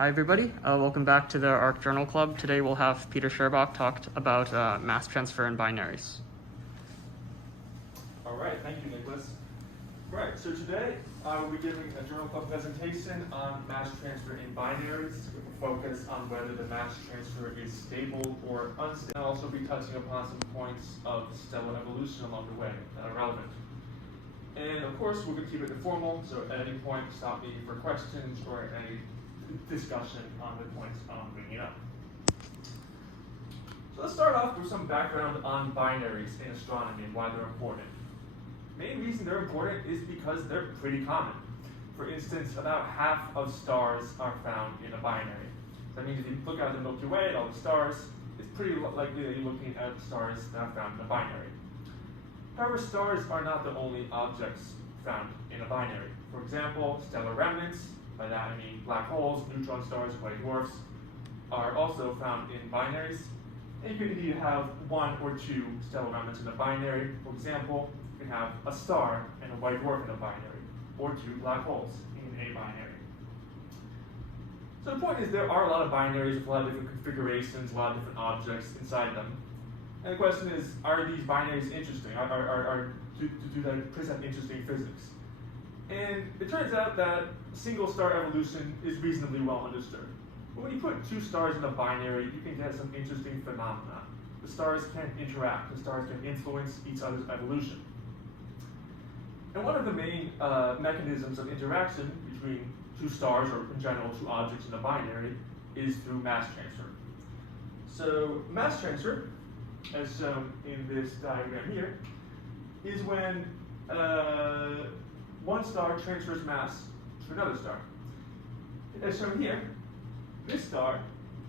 Hi everybody, welcome back to the ARC Journal Club. Today we'll have Peter Scherbak talk about mass transfer in binaries. All right, thank you, Nicholas. Right, so today I will be giving a Journal Club presentation on mass transfer in binaries with a focus on whether the mass transfer is stable or unstable. I'll also be touching upon some points of stellar evolution along the way that are relevant. And of course, we're going to keep it informal, so at any point stop me for questions or any discussion on the points I'm bringing up. So let's start off with some background on binaries in astronomy and why they're important. The main reason they're important is because they're pretty common. For instance, about half of stars are found in a binary. That means if you look at the Milky Way, at all the stars, it's pretty likely that you're looking at stars that are found in a binary. However, stars are not the only objects found in a binary. For example, stellar remnants, by that I mean black holes, neutron stars, white dwarfs, are also found in binaries. And you can indeed have one or two stellar remnants in a binary. For example, you can have a star and a white dwarf in a binary, or two black holes in a binary. So the point is there are a lot of binaries with a lot of different configurations, a lot of different objects inside them. And the question is, are these binaries interesting? Do they present interesting physics? And it turns out that single star evolution is reasonably well understood. But when you put two stars in a binary, you can get some interesting phenomena. The stars can interact, the stars can influence each other's evolution. And one of the main mechanisms of interaction between two stars, or in general two objects in a binary, is through mass transfer. So mass transfer, as shown in this diagram here, is when one star transfers mass to another star. As shown here, this star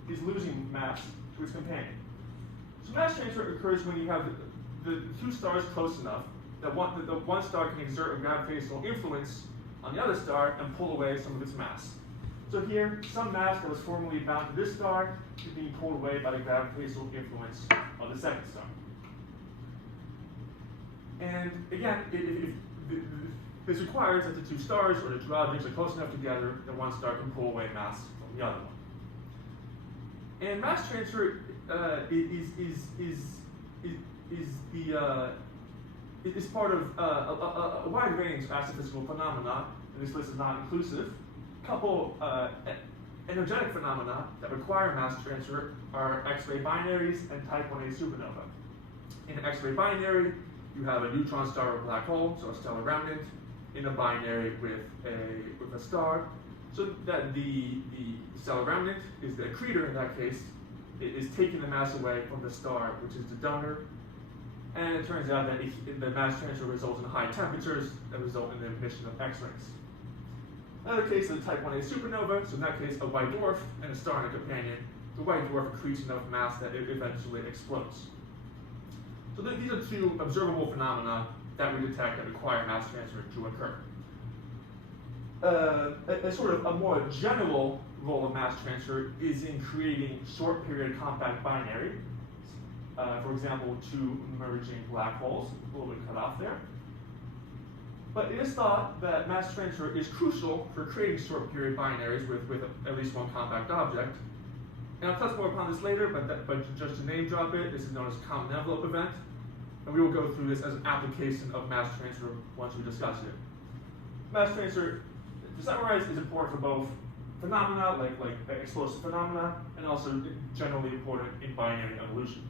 is losing mass to its companion. So mass transfer occurs when you have the two stars close enough that the one star can exert a gravitational influence on the other star and pull away some of its mass. So here, some mass that was formerly bound to this star is being pulled away by the gravitational influence of the second star. And again, this requires that the two stars or the two objects are close enough together that one star can pull away mass from the other one. And mass transfer is part of a wide range of astrophysical phenomena, and this list is not inclusive. A couple energetic phenomena that require mass transfer are X-ray binaries and type 1a supernova. In an X-ray binary, you have a neutron star or a black hole, so a stellar remnant, in a binary with a star, so that the stellar remnant is the accretor in that case. It is taking the mass away from the star, which is the donor, and it turns out that the mass transfer results in high temperatures that result in the emission of X-rays. Another case is a type 1a supernova, so in that case a white dwarf and a star and a companion. The white dwarf accretes enough mass that it eventually explodes. So these are two observable phenomena that we detect that require mass transfer to occur. A sort of a more general role of mass transfer is in creating short period compact binaries. For example, two merging black holes, a little bit cut off there. But it is thought that mass transfer is crucial for creating short period binaries with at least one compact object. And I'll touch more upon this later, but just to name drop it, this is known as a common envelope event. And we will go through this as an application of mass transfer once we discuss it. Mass transfer, to summarize, is important for both phenomena, like explosive phenomena, and also generally important in binary evolution.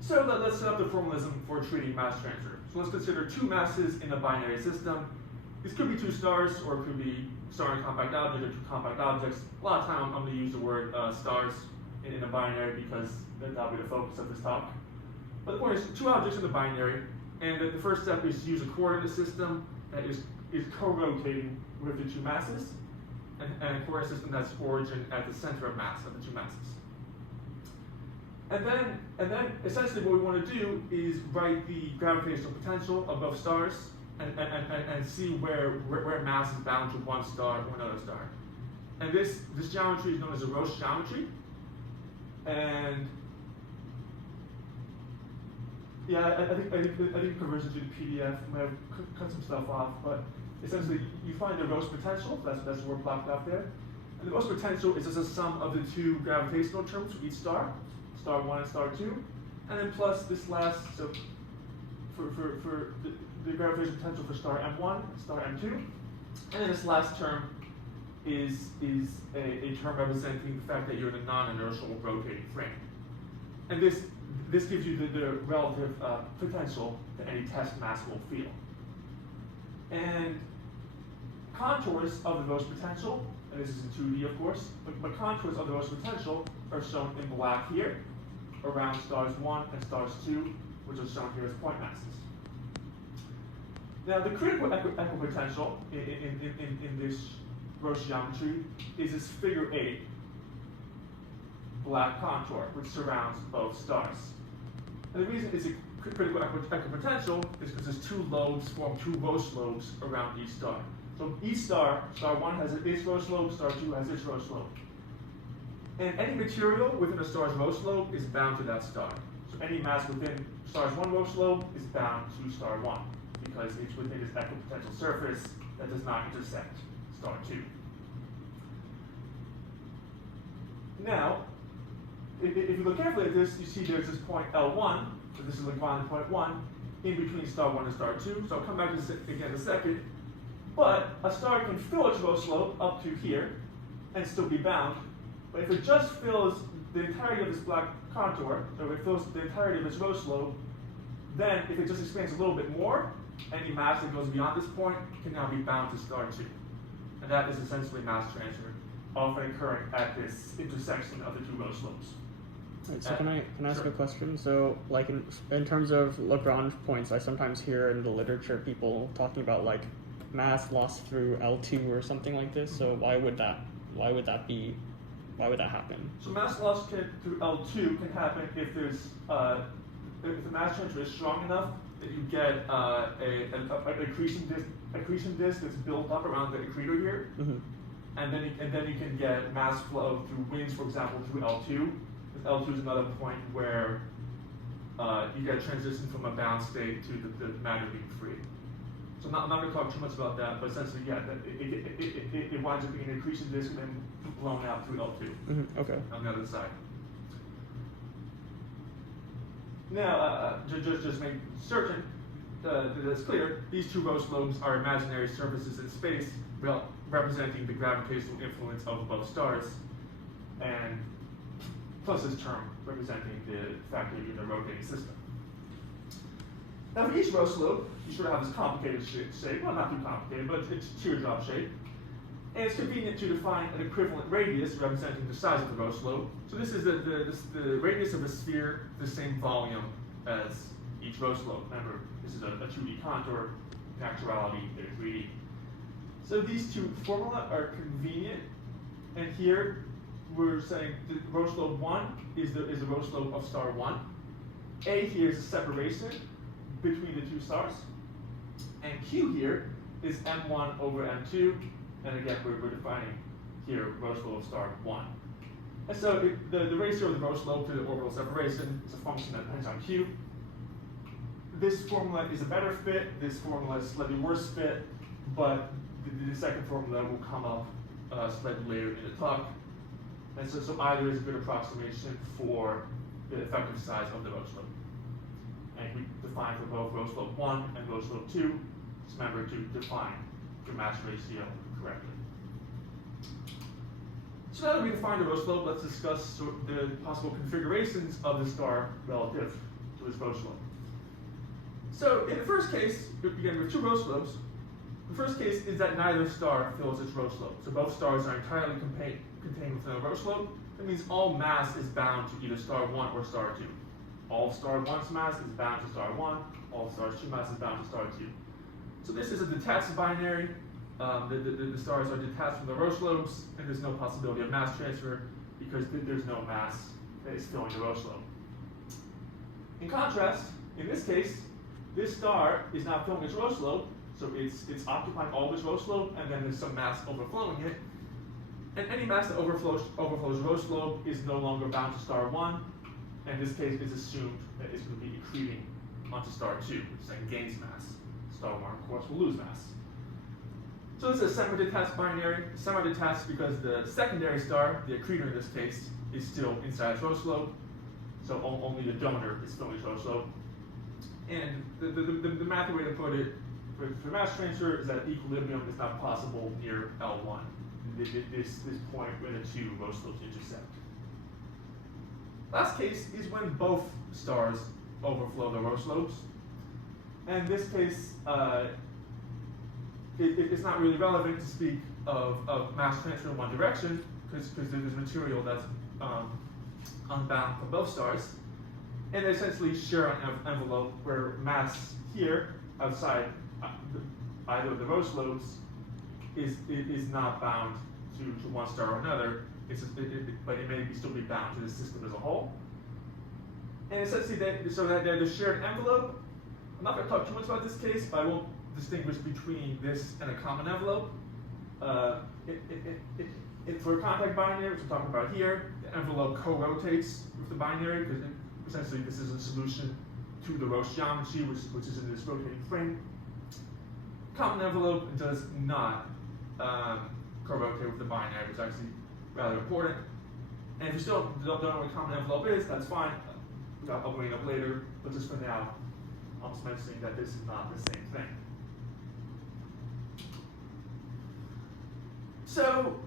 So let's set up the formalism for treating mass transfer. So let's consider two masses in a binary system. These could be two stars, or it could be star and compact object, or two compact objects. A lot of time I'm going to use the word stars in a binary because that'll be the focus of this talk. But the point is, two objects in the binary, and the first step is to use a coordinate system that is co-rotating with the two masses, and a coordinate system that's origin at the center of mass of the two masses. And then essentially what we want to do is write the gravitational potential of both stars and see where mass is bound to one star or another star. And this geometry is known as a Roche geometry. And yeah, I think conversion to the PDF might have cut some stuff off, but essentially you find the Roche potential, that's the word blocked out there. And the Roche potential is just a sum of the two gravitational terms for each star, star 1 and star 2, and then plus this last, so for the gravitational potential for star M1, star M2, and then this last term is a term representing the fact that you're in a non-inertial rotating frame. And this gives you the relative potential that any test mass will feel. And contours of the Roche potential, and this is in 2D of course, but contours of the Roche potential are shown in black here, around stars 1 and stars 2, which are shown here as point masses. Now the critical equipotential in this Roche geometry is this figure 8 black contour, which surrounds both stars. And the reason it's a critical equipotential is because there's two lobes form two Roche lobes around each star. So each star 1 has its Roche lobe, star 2 has its Roche lobe. And any material within a star's Roche lobe is bound to that star. So any mass within star's 1 Roche lobe is bound to star 1, because it's within its equipotential surface that does not intersect star 2. Now, if you look carefully at this, you see there's this point L1, so this is Lagrange point 1, in between star 1 and star 2. So I'll come back to this again in a second. But a star can fill its Roche lobe up to here and still be bound. But if it just fills the entirety of this black contour, so if it fills the entirety of its Roche lobe, then if it just expands a little bit more, any mass that goes beyond this point can now be bound to star 2. And that is essentially mass transfer, often occurring at this intersection of the two Roche lobes. Right, so can I ask a question? So, like in terms of Lagrange points, I sometimes hear in the literature people talking about like mass lost through L2 or something like this. So why would that happen? So mass loss through L2 can happen if there's if the mass transfer is strong enough that you get an accretion disk that's built up around the accretor here, and then you can get mass flow through winds, for example, through L2. Because L2 is another point where you get a transition from a bound state to the matter being free. So I'm not going to talk too much about that, but essentially, yeah, it winds up being an accretion disk and then blown out through L2. Okay. On the other side. Now, just make certain that it's clear, these two Roche lobes are imaginary surfaces in space, representing the gravitational influence of both stars, and plus this term representing the fact that you're in a rotating system. Now for each Roche lobe, you sort of have this complicated shape, well not too complicated, but it's teardrop shape. And it's convenient to define an equivalent radius representing the size of the Roche lobe. So this is the radius of a sphere, the same volume as each Roche lobe. Remember, this is a 2D contour, in actuality, they're 3D. So these two formula are convenient, and here we're saying the Roche lobe 1 is the Roche lobe of star 1. A here is a separation between the two stars, and Q here is M1 over M2, and again we're defining here Roche lobe of star 1. And so the ratio of the Roche lobe to the orbital separation is a function that depends on Q. This formula is a better fit, this formula is a slightly worse fit, but the second formula will come up slightly later in the talk. And so either is a good approximation for the effective size of the Roche lobe. And we define for both Roche lobe 1 and Roche lobe 2, just remember to define your mass ratio correctly. So now that we define the Roche lobe, let's discuss the possible configurations of the star relative to its Roche lobe. So in the first case, again, we have two Roche lobes. The first case is that neither star fills its Roche lobe. So both stars are entirely contained within a Roche lobe. That means all mass is bound to either star 1 or star 2. All star 1's mass is bound to star 1. All star 2's mass is bound to star 2. So this is a detached binary. The stars are detached from the Roche lobes, and there's no possibility of mass transfer because there's no mass that is filling the Roche lobe. In contrast, in this case, this star is not filling its Roche lobe, so it's occupying all of its Roche lobe, and then there's some mass overflowing it. And any mass that overflows Roche lobe is no longer bound to star 1, and in this case it's assumed that it's going to be accreting onto star 2, which then gains mass. Star 1, of course, will lose mass. So this is a semi-detached binary. Semi-detached because the secondary star, the accretor in this case, is still inside its rho slope. So only the donor is filling its rho slope. And the math way to put it for mass transfer is that equilibrium is not possible near L1. This point where the two rho slopes intersect. Last case is when both stars overflow the rho slopes. And in this case, it's not really relevant to speak of mass transfer in one direction because there's material that's unbound from both stars. And they essentially share an envelope where mass here outside either of the rho slopes is not bound to one star or another. But it may still be bound to the system as a whole. And essentially, so that they're the shared envelope. I'm not going to talk too much about this case, but I won't distinguish between this and a common envelope. For a contact binary, which we're talking about here, the envelope co-rotates with the binary because essentially this is a solution to the Roche geometry, which is in this rotating frame. Common envelope does not co-rotate with the binary, which is actually rather important. And if you still don't know what a common envelope is, that's fine. I'll bring it up later, but just for now, I'm just mentioning that this is not the same thing. So,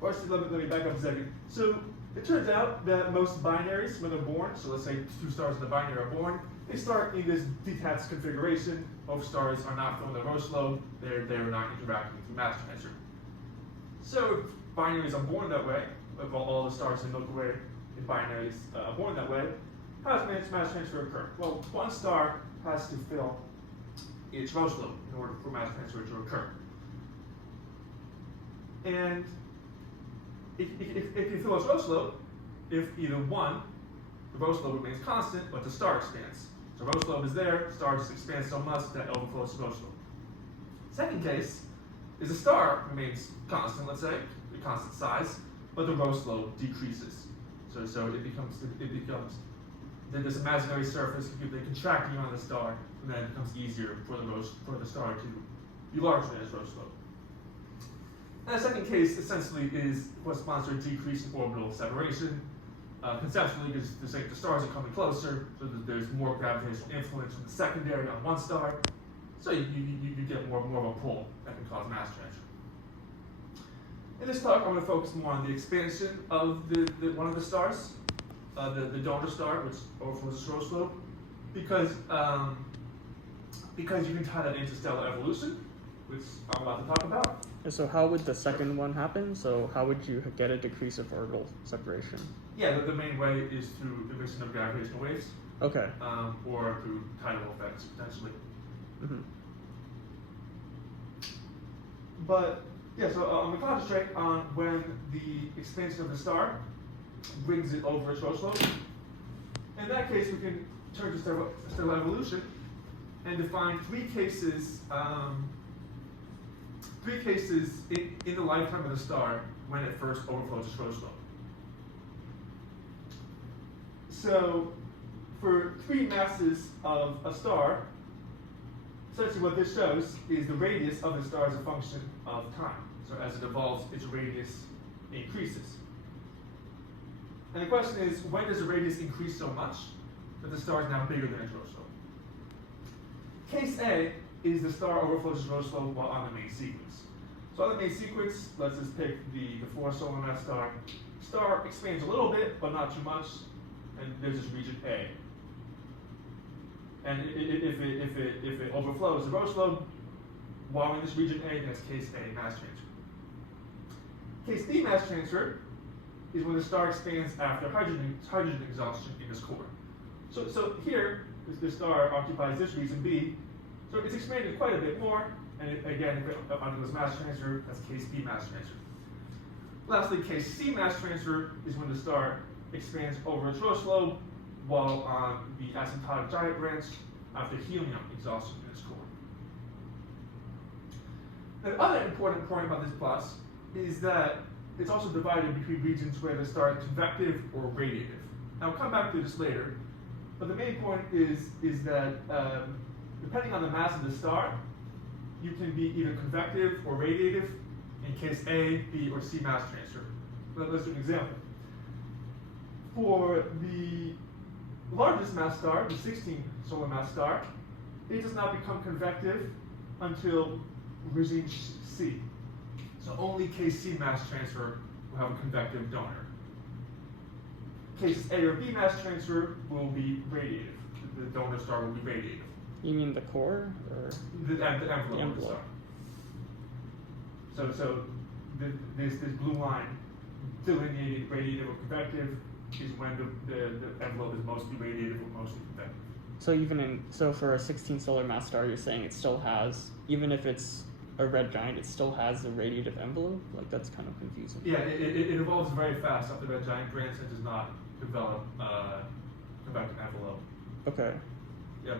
first, let me back up a second. So, it turns out that most binaries, when they're born, so let's say two stars in the binary are born, they start in this detached configuration. Both stars are not filling the rho slope. They're not interacting through mass transfer. So, if binaries are born that way, if all the stars in Milky Way in binaries are born that way, how does mass transfer occur? Well, one star has to fill its rho slope in order for mass transfer to occur. And if you fill its rho slope, if either one, the rho slope remains constant, but the star expands. So rho slope is there, star just expands so much that it overflows the rho slope. Second case is the star remains constant, let's say, a constant size, but the rho slope decreases. So it becomes this imaginary surface they contract around the star, and then it becomes easier for the star to be larger than its rho slope. And the second case essentially corresponds to a decrease in orbital separation. Conceptually, because the stars are coming closer, so that there's more gravitational influence from the secondary on one star, so you get more of a pull that can cause mass transfer. In this talk, I'm going to focus more on the expansion of one of the stars, the donor star, which overflows its rho slope, because you can tie that into stellar evolution, which I'm about to talk about. And so how would the second one happen? So how would you get a decrease of orbital separation? Yeah, the main way is through emission of gravitational waves. Okay. Or through tidal effects, potentially. Mm-hmm. But, yeah, so I'm going to concentrate on when the expansion of the star brings it over its rho slope. In that case, we can turn to stellar evolution and define three cases in the lifetime of the star when it first overflows its rho slope. So, for three masses of a star, essentially what this shows is the radius of the star as a function of time. So as it evolves, its radius increases. And the question is, when does the radius increase so much that the star is now bigger than its rho slope? Case A is the star overflows its rho slope while on the main sequence. So on the main sequence, let's just pick the 4 solar mass star. Star expands a little bit, but not too much, and there's this region A. And if it overflows the rho slope while in this region A, that's case A, mass transfer. Case B mass transfer is when the star expands after hydrogen exhaustion in its core. So here, the star occupies this region B, so it's expanded quite a bit more, and again, if it undergoes mass transfer, that's case B mass transfer. Lastly, case C mass transfer is when the star expands over its rho slope while on the asymptotic giant branch after helium exhaustion in its core. The other important point about this plot is that it's also divided between regions where the star is convective or radiative. Now, we'll come back to this later, but the main point is that depending on the mass of the star, you can be either convective or radiative in case A, B, or C mass transfer. Let's do an example. For the largest mass star, the 16 solar mass star, it does not become convective until regime C. So only case C mass transfer will have a convective donor. Cases A or B mass transfer will be radiative. The donor star will be radiative. You mean the core or The envelope of the envelope. star. So this blue line delineating radiative or convective is when the envelope is mostly radiative or mostly convective. So for a 16 solar mass star, you're saying it still has, even if it's a red giant, it still has a radiative envelope? Like, that's kind of confusing. Yeah, it evolves very fast after red giant branch and does not develop convective envelope. Okay. Yeah,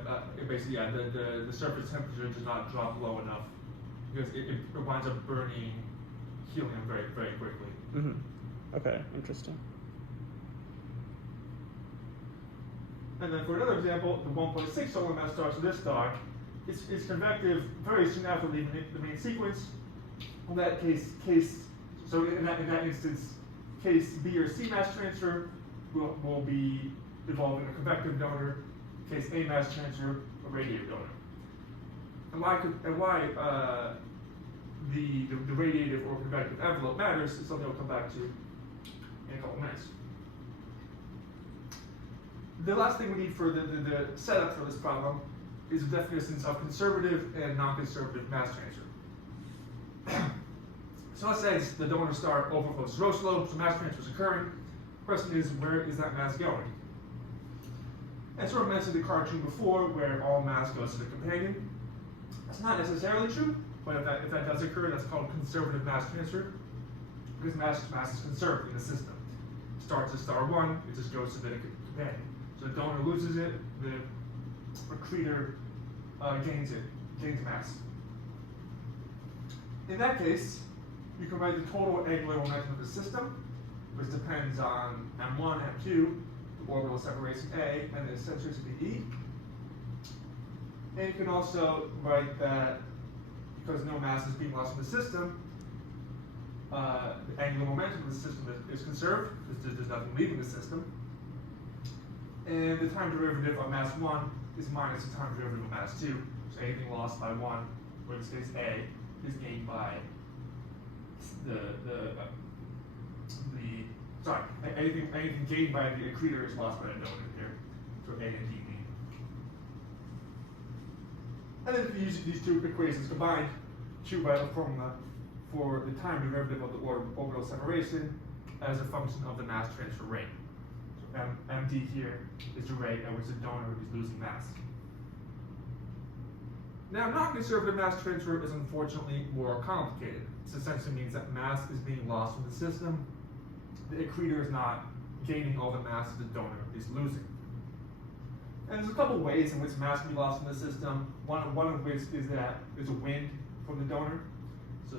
basically, yeah, the surface temperature does not drop low enough because it winds up burning helium very, very quickly. Mm-hmm. Okay, interesting. And then for another example, the 1.6 solar mass star, so this star, it's convective very soon after leaving the main sequence. In that so in that instance, case B or C mass transfer will be involving a convective donor. Case A mass transfer, a radiative donor. And why the radiative or convective envelope matters is something we'll come back to in a couple minutes. The last thing we need for the setup for this problem is the definitions of conservative and non-conservative mass transfer. So let's say the donor star overflows to row slope, so mass transfer is occurring. The question is, where is that mass going? And sort of mentioned the cartoon before, where all mass goes to the companion. That's not necessarily true, but if that does occur, that's called conservative mass transfer, because mass is conserved in the system. Starts at star 1, it just goes to the companion. So the donor loses it, the accretor gains mass. In that case, you can write the total angular momentum of the system, which depends on m1, m2, the orbital separation A, and the eccentricity E. And you can also write that because no mass is being lost in the system, the angular momentum of the system is conserved, because there's nothing leaving the system. And the time derivative of mass 1 is minus the time derivative of mass 2. So anything lost by 1, or in this case A, is gained by anything gained by the accretor is lost by the donor here. So A and D gain. And then if you use these two equations combined, to write a formula for the time derivative of the orbital separation as a function of the mass transfer rate. So md here is the rate at which the donor is losing mass. Now, non-conservative mass transfer is unfortunately more complicated. This essentially means that mass is being lost from the system. The accretor is not gaining all the mass the donor is losing. And there's a couple ways in which mass can be lost from the system. One of which is that there's a wind from the donor. So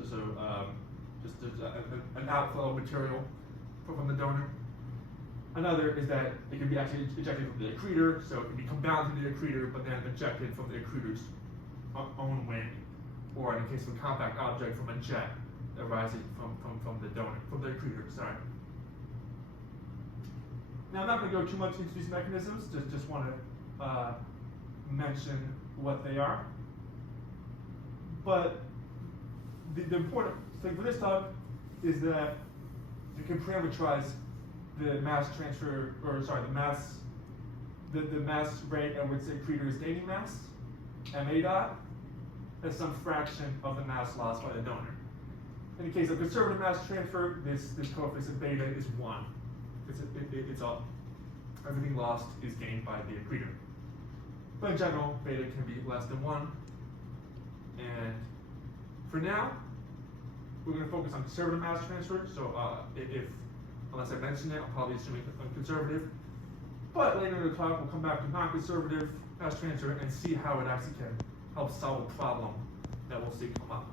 just an outflow of material from the donor. Another is that it can be actually ejected from the accretor, so it can become bound to the accretor, but then ejected from the accretor's own wind, or in the case of a compact object, from a jet arising from the donor, from the accretor, sorry. Now, I'm not going to go too much into these mechanisms, just want to mention what they are. But the important thing for this talk is that you can parameterize the mass transfer, or sorry, the mass rate at which the accretor is gaining mass, ma dot, as some fraction of the mass lost by the donor. In the case of conservative mass transfer, this coefficient beta is 1. It's all, everything lost is gained by the accretor. But in general, beta can be less than 1. And for now, we're going to focus on conservative mass transfer. So unless I mention it, I'll probably assume it's conservative. But later in the talk, we'll come back to non-conservative mass transfer and see how it actually can help solve a problem that we'll see come up.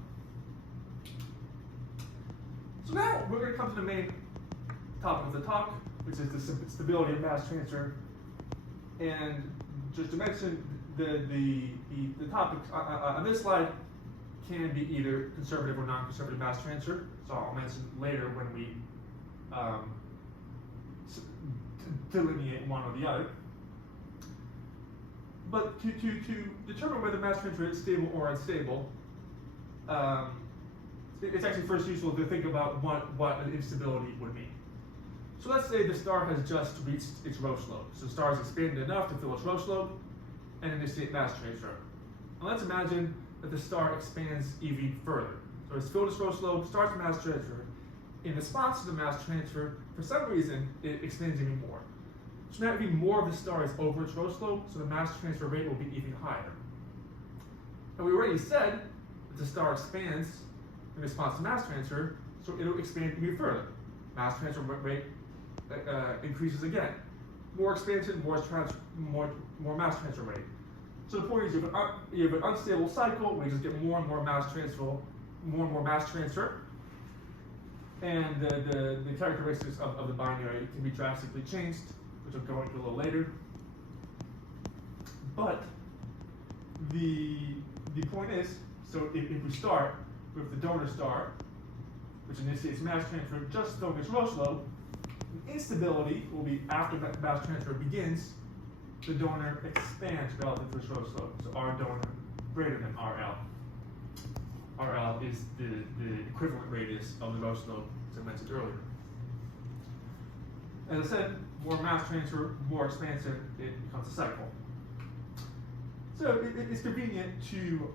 So now we're going to come to the main topic of the talk, which is the stability of mass transfer. And just to mention, the topics on this slide can be either conservative or non-conservative mass transfer. So I'll mention later when we delineate one or the other. But to determine whether mass transfer is stable or unstable, it's actually first useful to think about what an instability would mean. So let's say the star has just reached its rho slope. So the star has expanded enough to fill its rho slope and initiate mass transfer. And let's imagine that the star expands even further. So it's filled its rho slope, starts mass transfer. In response to the mass transfer, for some reason, it expands even more. So now even more of the star is over its rho slope, so the mass transfer rate will be even higher. And we already said that the star expands in response to mass transfer, so it'll expand even further. Mass transfer rate increases again. More expansion, more mass transfer rate. So the point is you have an unstable cycle where you just get more and more mass transfer, and the characteristics of the binary can be drastically changed, which I'll go into a little later. But the point is, so if we start with the donor star, which initiates mass transfer just filling its rho slope, instability will be after mass transfer begins, the donor expands relative to its rho slope. So R donor greater than RL. RL is the equivalent radius of the rho slope, as I mentioned earlier. As I said, more mass transfer, more expansion, it becomes a cycle. So it's convenient to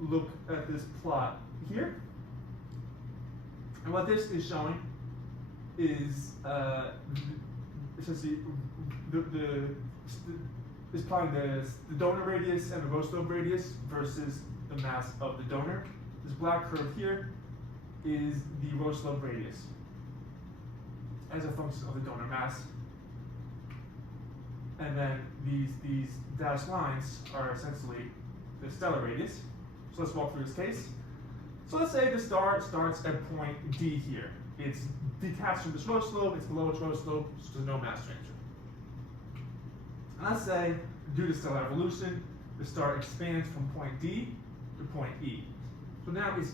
look at this plot here. And what this is showing is essentially is plotting the donor radius and the rho slope radius versus the mass of the donor. This black curve here is the rho slope radius as a function of the donor mass. And then these dashed lines are essentially the stellar radius. So let's walk through this case. So let's say the star starts at point D here. It's detached from this rho slope, it's below its rho slope, so there's no mass transfer. And let's say, due to stellar evolution, the star expands from point D to point E. So now it's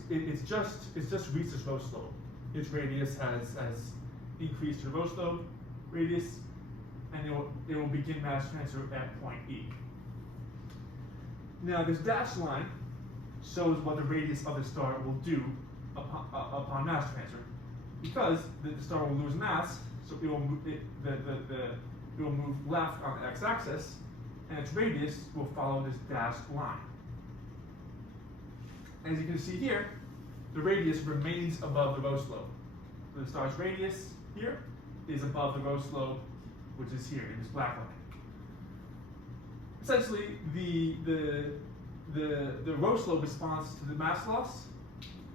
just reached its rho slope. Its radius has decreased to the rho slope radius, and it will begin mass transfer at point E. Now this dashed line shows what the radius of the star will do upon mass transfer. Because the star will lose mass, so it will move left on the x-axis, and its radius will follow this dashed line. As you can see here, the radius remains above the rho slope. So the star's radius here is above the rho slope, which is here in this black line. Essentially, the rho slope response to the mass loss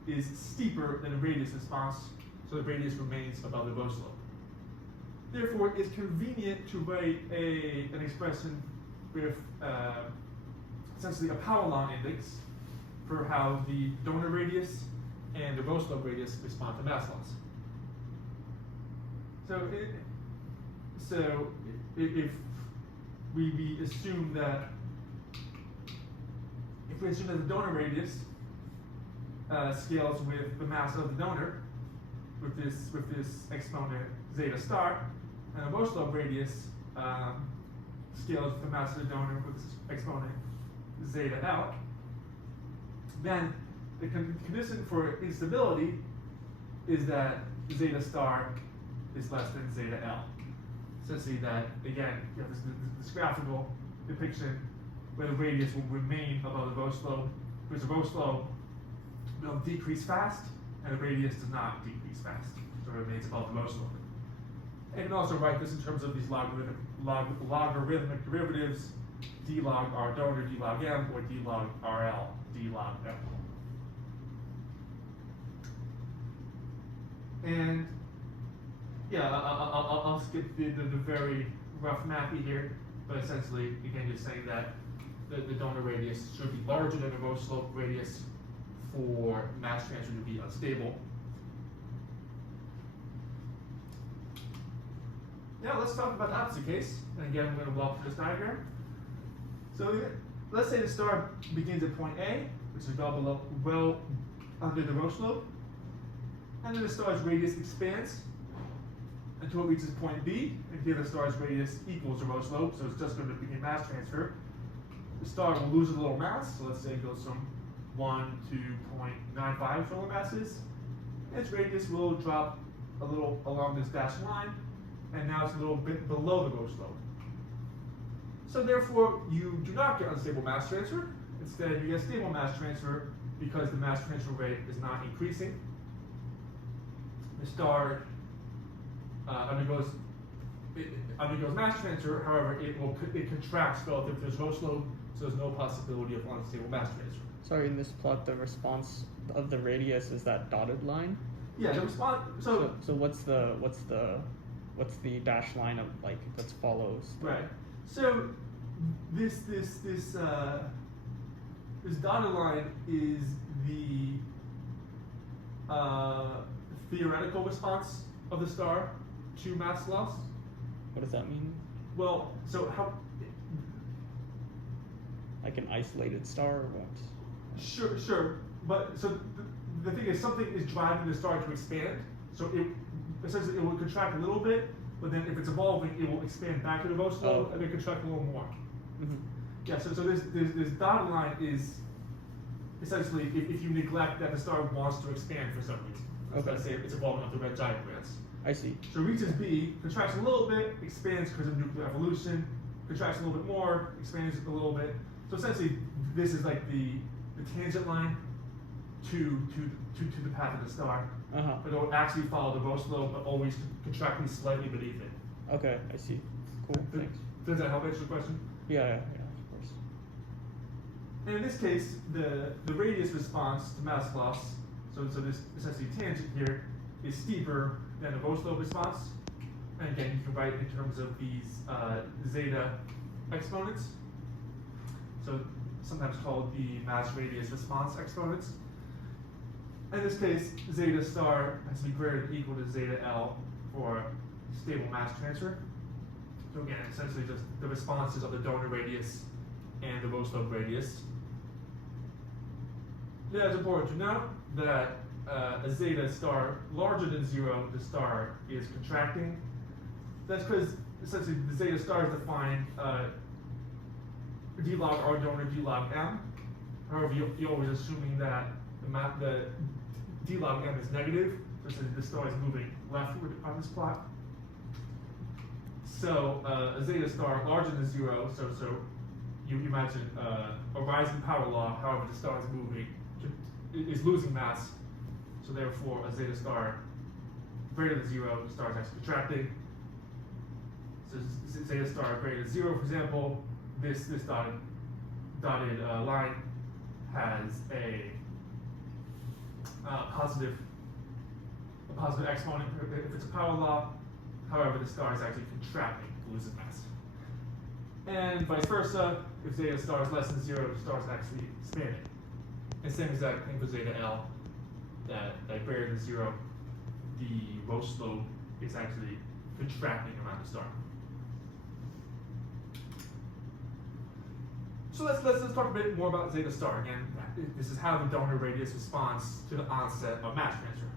is steeper than the radius response, so the radius remains above the rho slope. Therefore, it's convenient to write an expression with essentially a power law index for how the donor radius and the rho slope radius respond to mass loss. So if we assume that the donor radius scales with the mass of the donor, with this exponent zeta star, and the rho slope radius scales with the mass of the donor with this exponent zeta L, then the condition for instability is that zeta star is less than zeta L. Essentially that, again, you have this graphical depiction where the radius will remain above the rho slope, because the rho slope will decrease fast, and the radius does not decrease fast, so it remains above the rho slope. And you can also write this in terms of these logarithmic derivatives, d log r donor, d log m, or d log rl, d log m. And yeah, I'll skip the very rough mappy here, but essentially, again, just saying that the donor radius should be larger than the rho slope radius for mass transfer to be unstable. Now let's talk about the opposite case. And again, I'm going to walk through this diagram. So let's say the star begins at point A, which is well under the rho slope. And then the star's radius expands until it reaches point B, and here the star's radius equals the rho slope, so it's just going to be a mass transfer. The star will lose a little mass, so let's say it goes from 1 to 0.95 solar masses. Its radius will drop a little along this dashed line, and now it's a little bit below the rho slope. So therefore, you do not get unstable mass transfer. Instead, you get stable mass transfer because the mass transfer rate is not increasing. The star undergoes mass transfer. However, it contracts relative to its rho slope, so there's no possibility of unstable mass transfer. Sorry, in this plot, the response of the radius is that dotted line. Yeah, the response. So what's the dashed line of like that follows? Right. So this dotted line is the theoretical response of the star to mass loss. What does that mean? Well, so how? Like an isolated star or what? Sure. But so the thing is, something is driving the star to expand. So essentially it will contract a little bit, but then if it's evolving, it will expand back to the rho slope and then contract a little more. Mm-hmm. Yeah. So this dotted line is essentially if you neglect that the star wants to expand for some reason. Okay. Let's say it's evolving up the red giant brands. I see. So it reaches B, contracts a little bit, expands because of nuclear evolution, contracts a little bit more, expands a little bit. So essentially, this is like the tangent line to the path of the star. Uh-huh. But it will actually follow the rho slope, but always contracting slightly beneath it. Okay, I see. Cool, thanks. Does that help answer the question? Yeah, of course. And in this case, the radius response to mass loss, so this essentially tangent here, is steeper than the rho slope response. And again, you can write in terms of these zeta exponents. So sometimes called the mass radius response exponents. In this case, zeta star has to be greater than or equal to zeta L for stable mass transfer. So again, essentially just the responses of the donor radius and the rho slope radius. Yeah, it's important to note that a zeta star larger than 0, the star is contracting. That's because essentially the zeta star is defined d log r donor d log m. However, you're always assuming that the d log m is negative, so the star is moving leftward on this plot. So a zeta star larger than 0, so you imagine a rising power law. However, the star is losing mass. So therefore, a zeta star greater than 0, the star is actually contracting. So zeta star greater than 0, for example, this dotted line has a positive exponent if it's a power law. However, the star is actually contracting, losing mass. And vice versa, if zeta star is less than 0, the star is actually expanding. And same exact thing for zeta L, that greater than 0, the rho slope is actually contracting around the star. So let's talk a bit more about zeta star. Again, this is how the donor radius responds to the onset of mass transfer.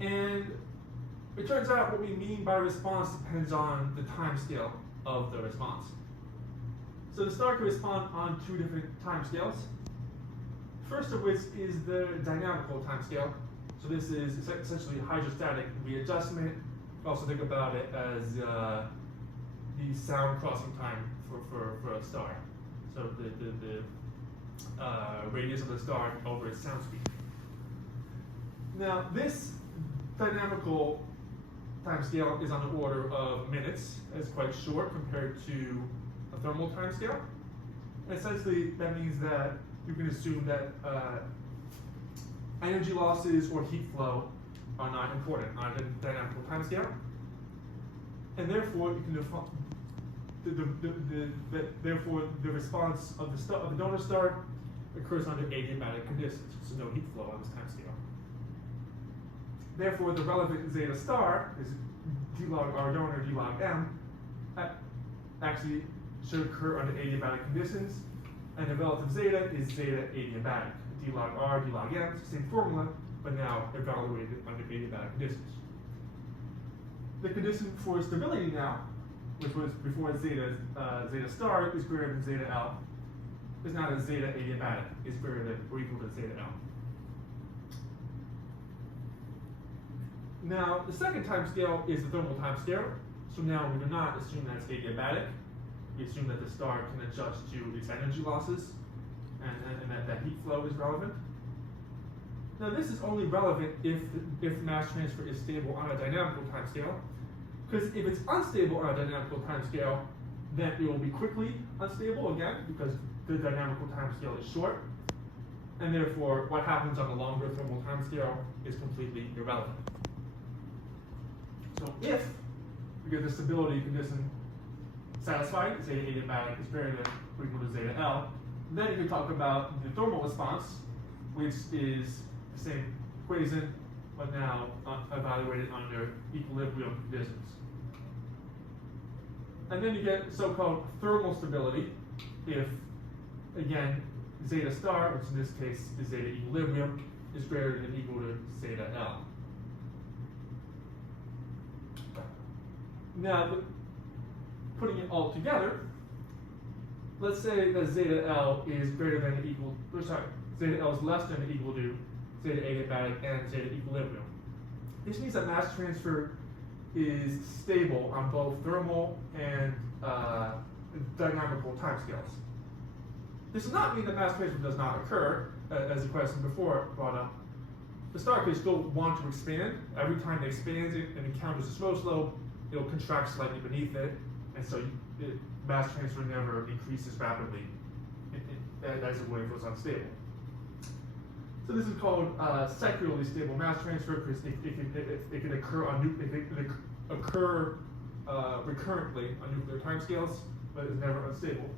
And it turns out what we mean by response depends on the time scale of the response. So the star can respond on 2 different time scales. First of which is the dynamical time scale. So this is essentially hydrostatic readjustment. You also think about it as the sound crossing time for a star. So the radius of the star over its sound speed. Now this dynamical time scale is on the order of minutes. It's quite short compared to a thermal time scale. And essentially that means that you can assume that energy losses or heat flow are not important on the dynamical time scale. And therefore you can define therefore the response of the donor star occurs under adiabatic conditions, so no heat flow on this time scale. Therefore, the relevant zeta star is d log r donor d log m actually should occur under adiabatic conditions, And the relative zeta is zeta adiabatic. D log R, D log M, it's the same formula, but now evaluated under adiabatic conditions. The condition for stability now, which was before zeta star is greater than zeta L, is now that zeta adiabatic is greater than or equal to zeta L. Now, the second time scale is the thermal time scale. So now we do not assume that it's adiabatic. We assume that the star can adjust to its energy losses and that heat flow is relevant. Now, this is only relevant if mass transfer is stable on a dynamical time scale. Because if it's unstable on a dynamical time scale, then it will be quickly unstable again because the dynamical time scale is short. And therefore, what happens on the longer thermal time scale is completely irrelevant. So if we get the stability condition satisfied, zeta adiabatic is greater than or equal to zeta L, then you can talk about the thermal response, which is the same equation, but now evaluated under equilibrium conditions. And then you get so-called thermal stability if, again, zeta star, which in this case is zeta equilibrium, is greater than or equal to zeta L. Now, putting it all together, let's say that zeta L is greater than or equal, zeta L is less than or equal to zeta adiabatic and zeta equilibrium. This means that mass transfer is stable on both thermal and dynamical timescales. This does not mean that mass transfer does not occur, as the question before brought up. The star could still want to expand. Every time it expands and encounters a slow slope, it'll contract slightly beneath it, and so mass transfer never increases rapidly as it would if it was unstable. So this is called secularly stable mass transfer because it can occur recurrently on nuclear timescales, but is never unstable.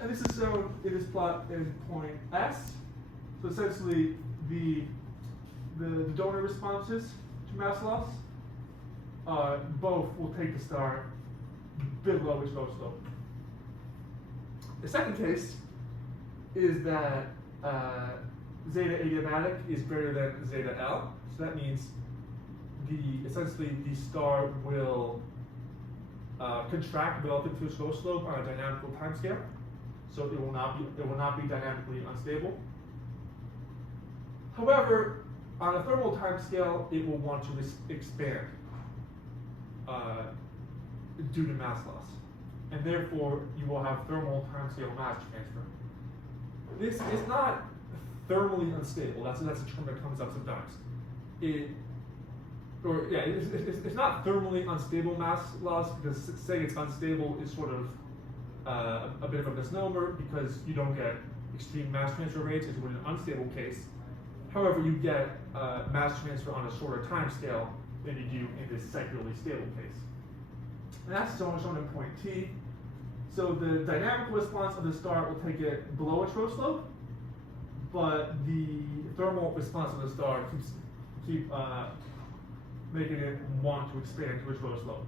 And this is shown in this plot in point S. So essentially, the donor responses to mass loss both will take the star below its low slope. The second case is that zeta adiabatic is greater than zeta L. So that means essentially the star will contract relative to its low slope on a dynamical timescale. So it will not be dynamically unstable. However, on a thermal timescale, it will want to expand due to mass loss, and therefore you will have thermal timescale mass transfer. This is not thermally unstable. That's a term that comes up sometimes. It's not thermally unstable mass loss because saying it's unstable is sort of a bit of a misnomer because you don't get extreme mass transfer rates as would in an unstable case. However, you get mass transfer on a shorter time scale than you do in this secularly stable case. And that's shown in point T. So the dynamical response of the star will take it below its rho slope, but the thermal response of the star keep making it want to expand to its rho slope.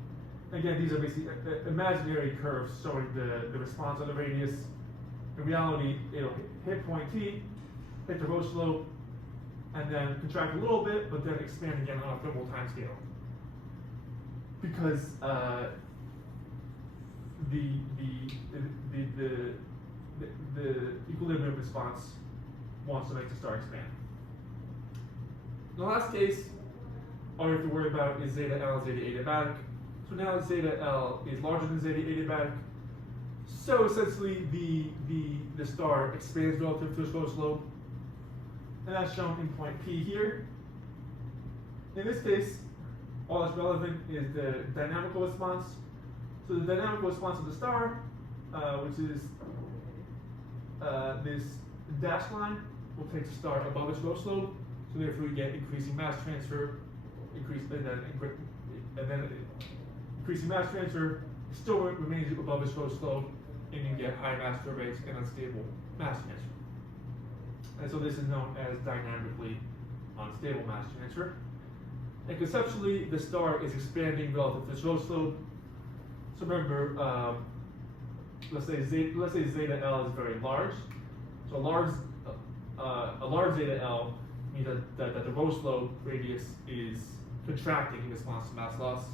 Again, these are basically imaginary curves showing the response of the radius. In reality, it'll hit point T, hit the rho slope, and then contract a little bit, but then expand again on a thermal time scale. Because the equilibrium response wants to make the star expand. The last case, all you have to worry about is zeta L, zeta adiabatic. So now zeta L is larger than zeta adiabatic. So essentially, the star expands relative to its low slope, and that's shown in point P here. In this case, all that's relevant is the dynamical response. So the dynamical response of the star, which is this dashed line, will take the star above its low slope. So therefore, we get increasing mass transfer, and then increasing mass transfer still remains above its low slope, and you get high mass transfer rates and unstable mass transfer. And so this is known as dynamically unstable mass transfer. And conceptually, the star is expanding relative to its low slope. So remember, let's say zeta L is very large. So a large zeta L means that the Roslow radius is contracting in response to mass loss.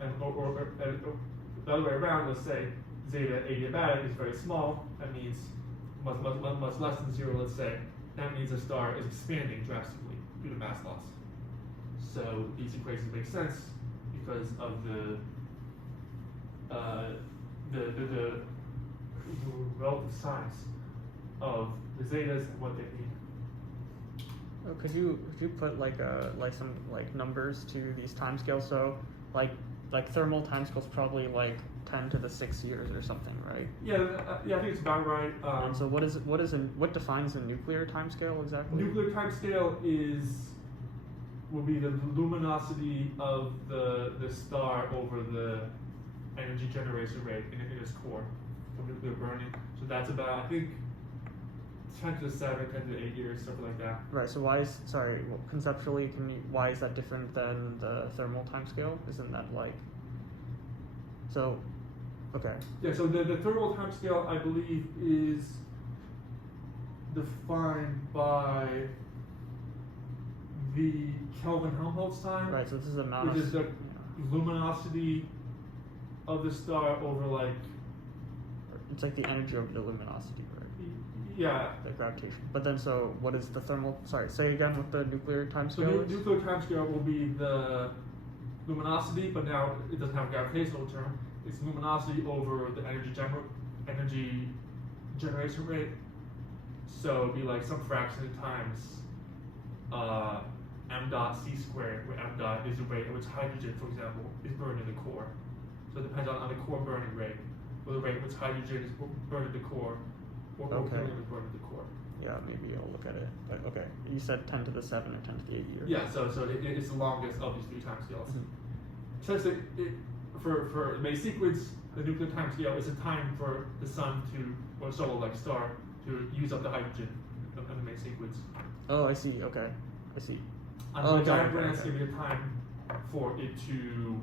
And or the other way around, let's say zeta adiabatic is very small. That means much less than 0, let's say. That means a star is expanding drastically due to mass loss. So these equations make sense because of the relative size of the zetas and what they mean. Oh, could you put like some numbers to these timescales? So like thermal timescales probably like 10 to the 6 years or something, right? Yeah, I think it's about right. And so what defines a nuclear timescale exactly? Nuclear timescale will be the luminosity of the star over the energy generation rate in its core from nuclear burning. So that's about, I think, 10 to the 7, 10 to the 8 years, something like that. Right. So conceptually, why is that different than the thermal timescale? Isn't that like so? Okay. Yeah. So the thermal timescale, I believe, is defined by the Kelvin-Helmholtz time. Right. So this is the amount which is the luminosity of the star over like. It's like the energy over the luminosity, right? Yeah. The gravitation. But then, so what is the thermal? Sorry, say again what the nuclear timescale So is? nuclear timescale will be the luminosity, but now it doesn't have a gravitational term. It's luminosity over the energy generation rate. So it'd be like some fraction times m dot c squared, where m dot is the rate at which hydrogen, for example, is burned in the core. So it depends on the core burning rate, or the rate at which hydrogen is burned in the core, or helium is burned in the core. Yeah, maybe I'll look at it. But okay, you said 10 to the 7 or 10 to the 8 years. Yeah, so it's the longest of these 3 timescales. Since for the main sequence, the nuclear timescale is a time for the sun or a solar-like star to use up the hydrogen in the main sequence. Oh, I see. Okay, I see. On the diagram, it's going to be a time for it to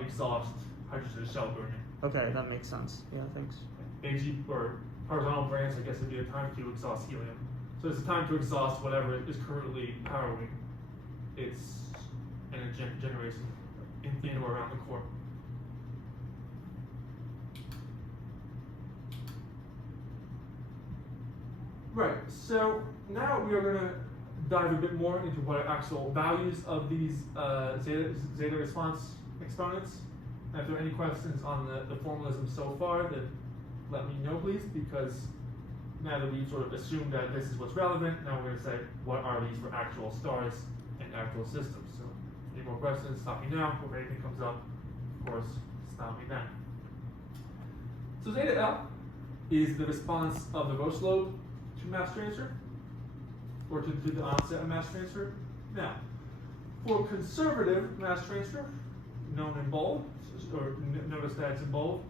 exhaust hydrogen shell burning. Okay, that makes sense. Yeah, thanks. AG or horizontal branch, I guess, would be a time to exhaust helium. So it's a time to exhaust whatever is currently powering its energy generation in or around the core. Right, so now we are going to dive a bit more into what are actual values of these zeta response exponents. And if there are any questions on the formalism so far, then let me know, please, because now that we've sort of assumed that this is what's relevant, now we're going to say, what are these for actual stars and actual systems? So, any more questions, stop me now. If anything comes up, of course, stop me then. So zeta L is the response of the Roslow to mass transfer, or to the onset of mass transfer. Now, for conservative mass transfer, known in bold, or notice that it's in bold,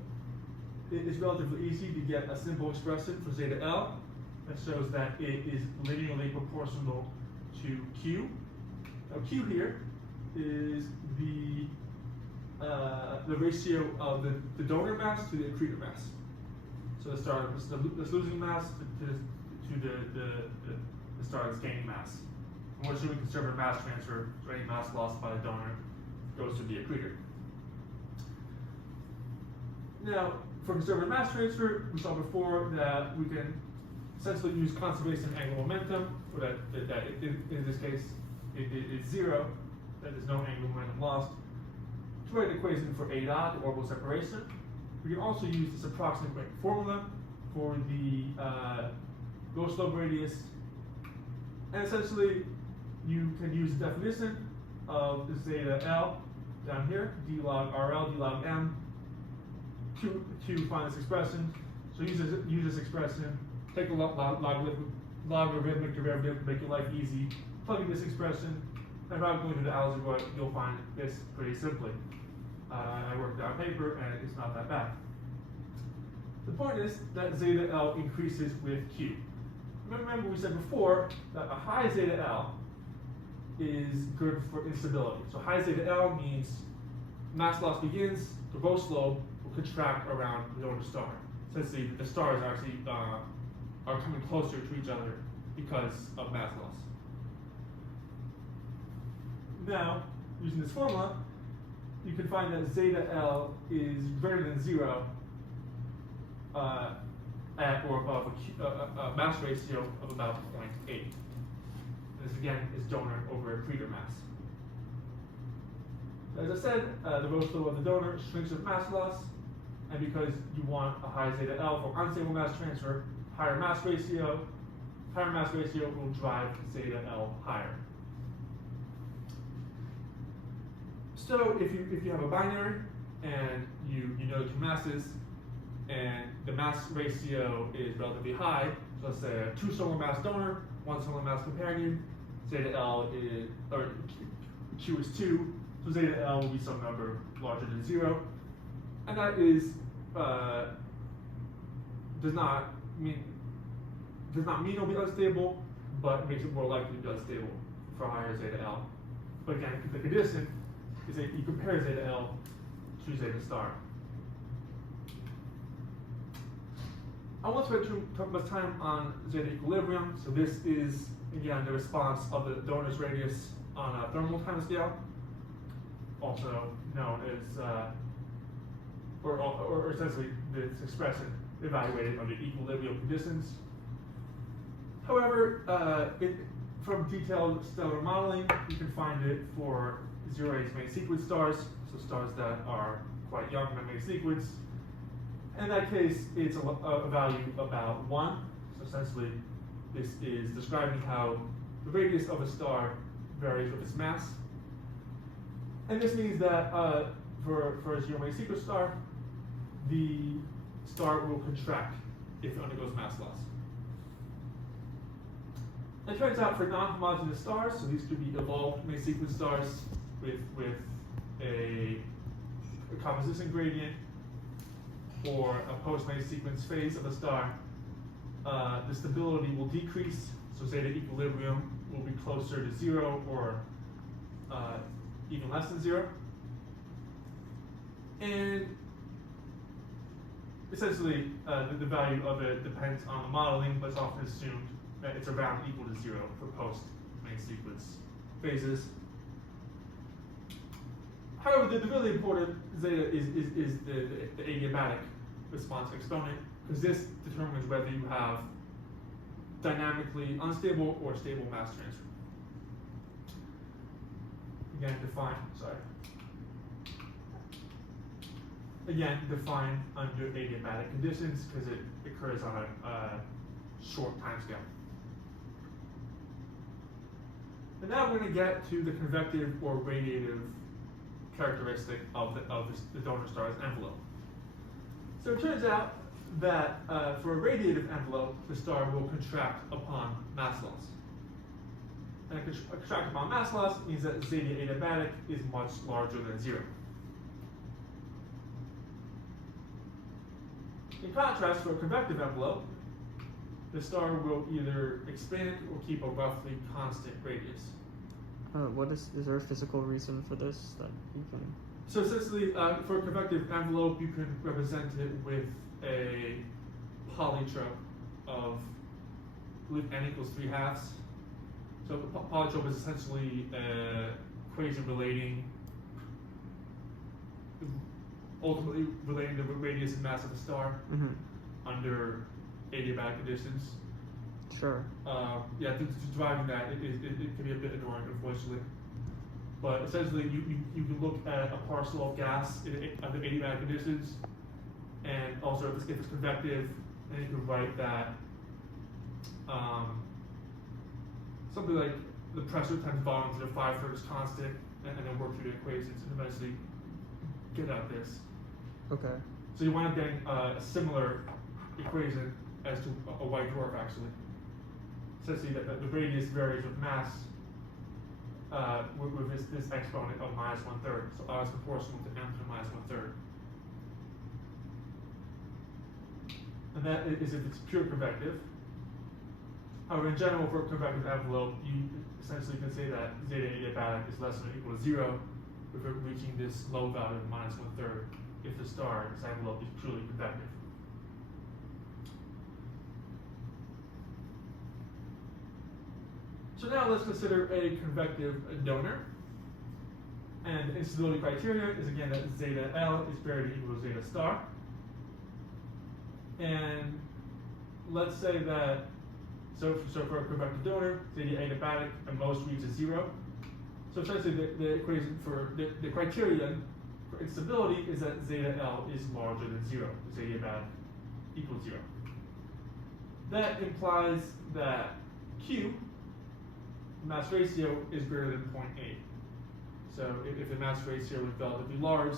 it is relatively easy to get a simple expression for zeta L that shows that it is linearly proportional to Q. Now Q here is the ratio of the donor mass to the accretor mass. So the star that's losing mass to the star that's gaining mass. And we're assuming conservative mass transfer, so any mass lost by the donor goes to the accretor. Now, for conservative mass transfer, we saw before that we can essentially use conservation angular momentum, or that in this case it's 0, that there's no angular momentum lost, to write an equation for A dot, the orbital separation. We can also use this approximate formula for the Roslow radius, and essentially you can use the definition of zeta L down here, d log RL, d log M, to find this expression. So use this expression, take a logarithmic derivative, make your life easy, plug in this expression, and without going through the algebra, you'll find this pretty simply. I worked out a paper, and it's not that bad. The point is that zeta L increases with Q. Remember we said before that a high zeta L is good for instability. So high zeta L means mass loss begins, the Roslow will contract around the donor star. Essentially, the stars actually are coming closer to each other because of mass loss. Now, using this formula, you can find that zeta L is greater than 0 at or above a mass ratio of about 0.8. This again is donor over accretor mass. As I said, the rho flow of the donor shrinks with mass loss, and because you want a high zeta L for unstable mass transfer, higher mass ratio will drive zeta L higher. So if you have a binary and you know the two masses and the mass ratio is relatively high, so let's say a 2 solar mass donor, 1 solar mass companion, zeta L is, or Q is 2, so zeta L will be some number larger than 0, and that is does not mean it'll be unstable, but makes it more likely to be unstable for higher zeta L. But again, the condition is that you compare zeta L to zeta star. I won't spend too much time on zeta equilibrium. So this is again the response of the donor's radius on a thermal timescale, also known as, or essentially this expression evaluated under equilibrium conditions. However, from detailed stellar modeling, you can find it for zero-age main sequence stars, so stars that are quite young in the main sequence. In that case, it's a value about 1. So essentially, this is describing how the radius of a star varies with its mass. And this means that for a zero main sequence star, the star will contract if it undergoes mass loss. It turns out for non-homogeneous stars, so these could be evolved main sequence stars with a composition gradient or a post-main sequence phase of a star, the stability will decrease, so zeta equilibrium will be closer to 0 or even less than 0. And essentially, the value of it depends on the modeling, but it's often assumed that it's around equal to 0 for post-main sequence phases. However, the really important zeta is the adiabatic response exponent, because this determines whether you have dynamically unstable or stable mass transfer. Again, defined under adiabatic conditions because it occurs on a short time scale. And now we're going to get to the convective or radiative characteristic of the donor star's envelope. So it turns out that for a radiative envelope, the star will contract upon mass loss. And a contract upon mass loss means that zeta adiabatic is much larger than 0. In contrast, for a convective envelope, the star will either expand or keep a roughly constant radius. Is there a physical reason for this that you can? So essentially, for a convective envelope, you can represent it with a polytrope of, I believe, n equals 3/2. So a polytrope is essentially an equation ultimately relating the radius and mass of the star under adiabatic conditions. Sure. Yeah, driving that, it can be a bit annoying, unfortunately. But essentially, you can look at a parcel of gas under adiabatic conditions, and also if it's convective, and you can write that something like the pressure times volume to the 5 is constant, and then work through the equations and eventually get out this. Okay. So you wind up getting a similar equation as to a white dwarf, actually. Essentially, that the radius varies with mass with this exponent of -1/3. So R is proportional to m to the -1/3. And that is if it's pure convective. However, in general, for a convective envelope, you essentially can say that zeta adiabatic is less than or equal to 0 if we're reaching this low value of -1/3 if the star's envelope is truly convective. So now let's consider a convective donor. And the instability criteria is again that zeta L is greater than or equal to zeta star. And let's say that, so for a convective donor, zeta adiabatic at most reaches 0. So essentially the equation for the criterion for instability is that zeta L is larger than 0, zeta adiabatic equals 0. That implies that Q, mass ratio, is greater than 0.8. So if the mass ratio is relatively large,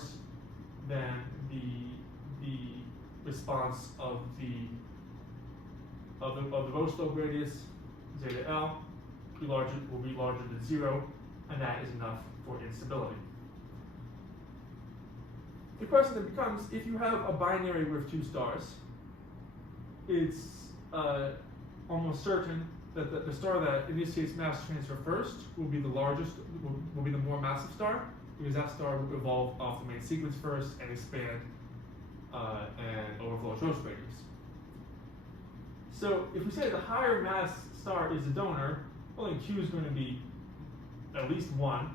then the response of the Vostok radius, zeta L, will be larger than 0, and that is enough for instability. The question then becomes, if you have a binary with 2 stars, it's almost certain that the star that initiates mass transfer first will be the largest, will be the more massive star, because that star will evolve off the main sequence first and expand and overflow its host radius. So if we say the higher mass star is the donor, well then Q is going to be at least 1,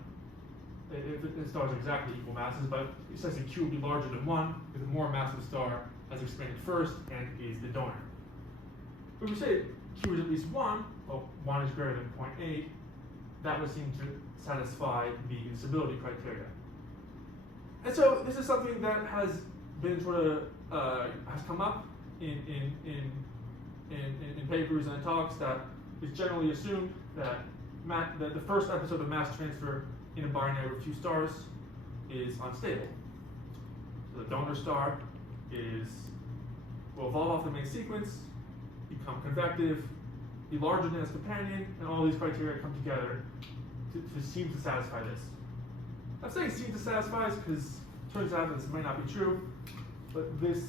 if the stars are exactly equal masses, but essentially Q will be larger than 1, because the more massive star has expanded first and is the donor. If we say Q is at least 1, well, 1 is greater than 0.8, that would seem to satisfy the instability criteria. And so this is something that has been sort of, has come up in papers and talks, that it's generally assumed that the first episode of mass transfer in a binary with 2 stars is unstable. So the donor star will evolve off the main sequence, become convective, be larger than its companion, and all these criteria come together to seem to satisfy this. I'm saying seem to satisfy because it turns out this might not be true, but this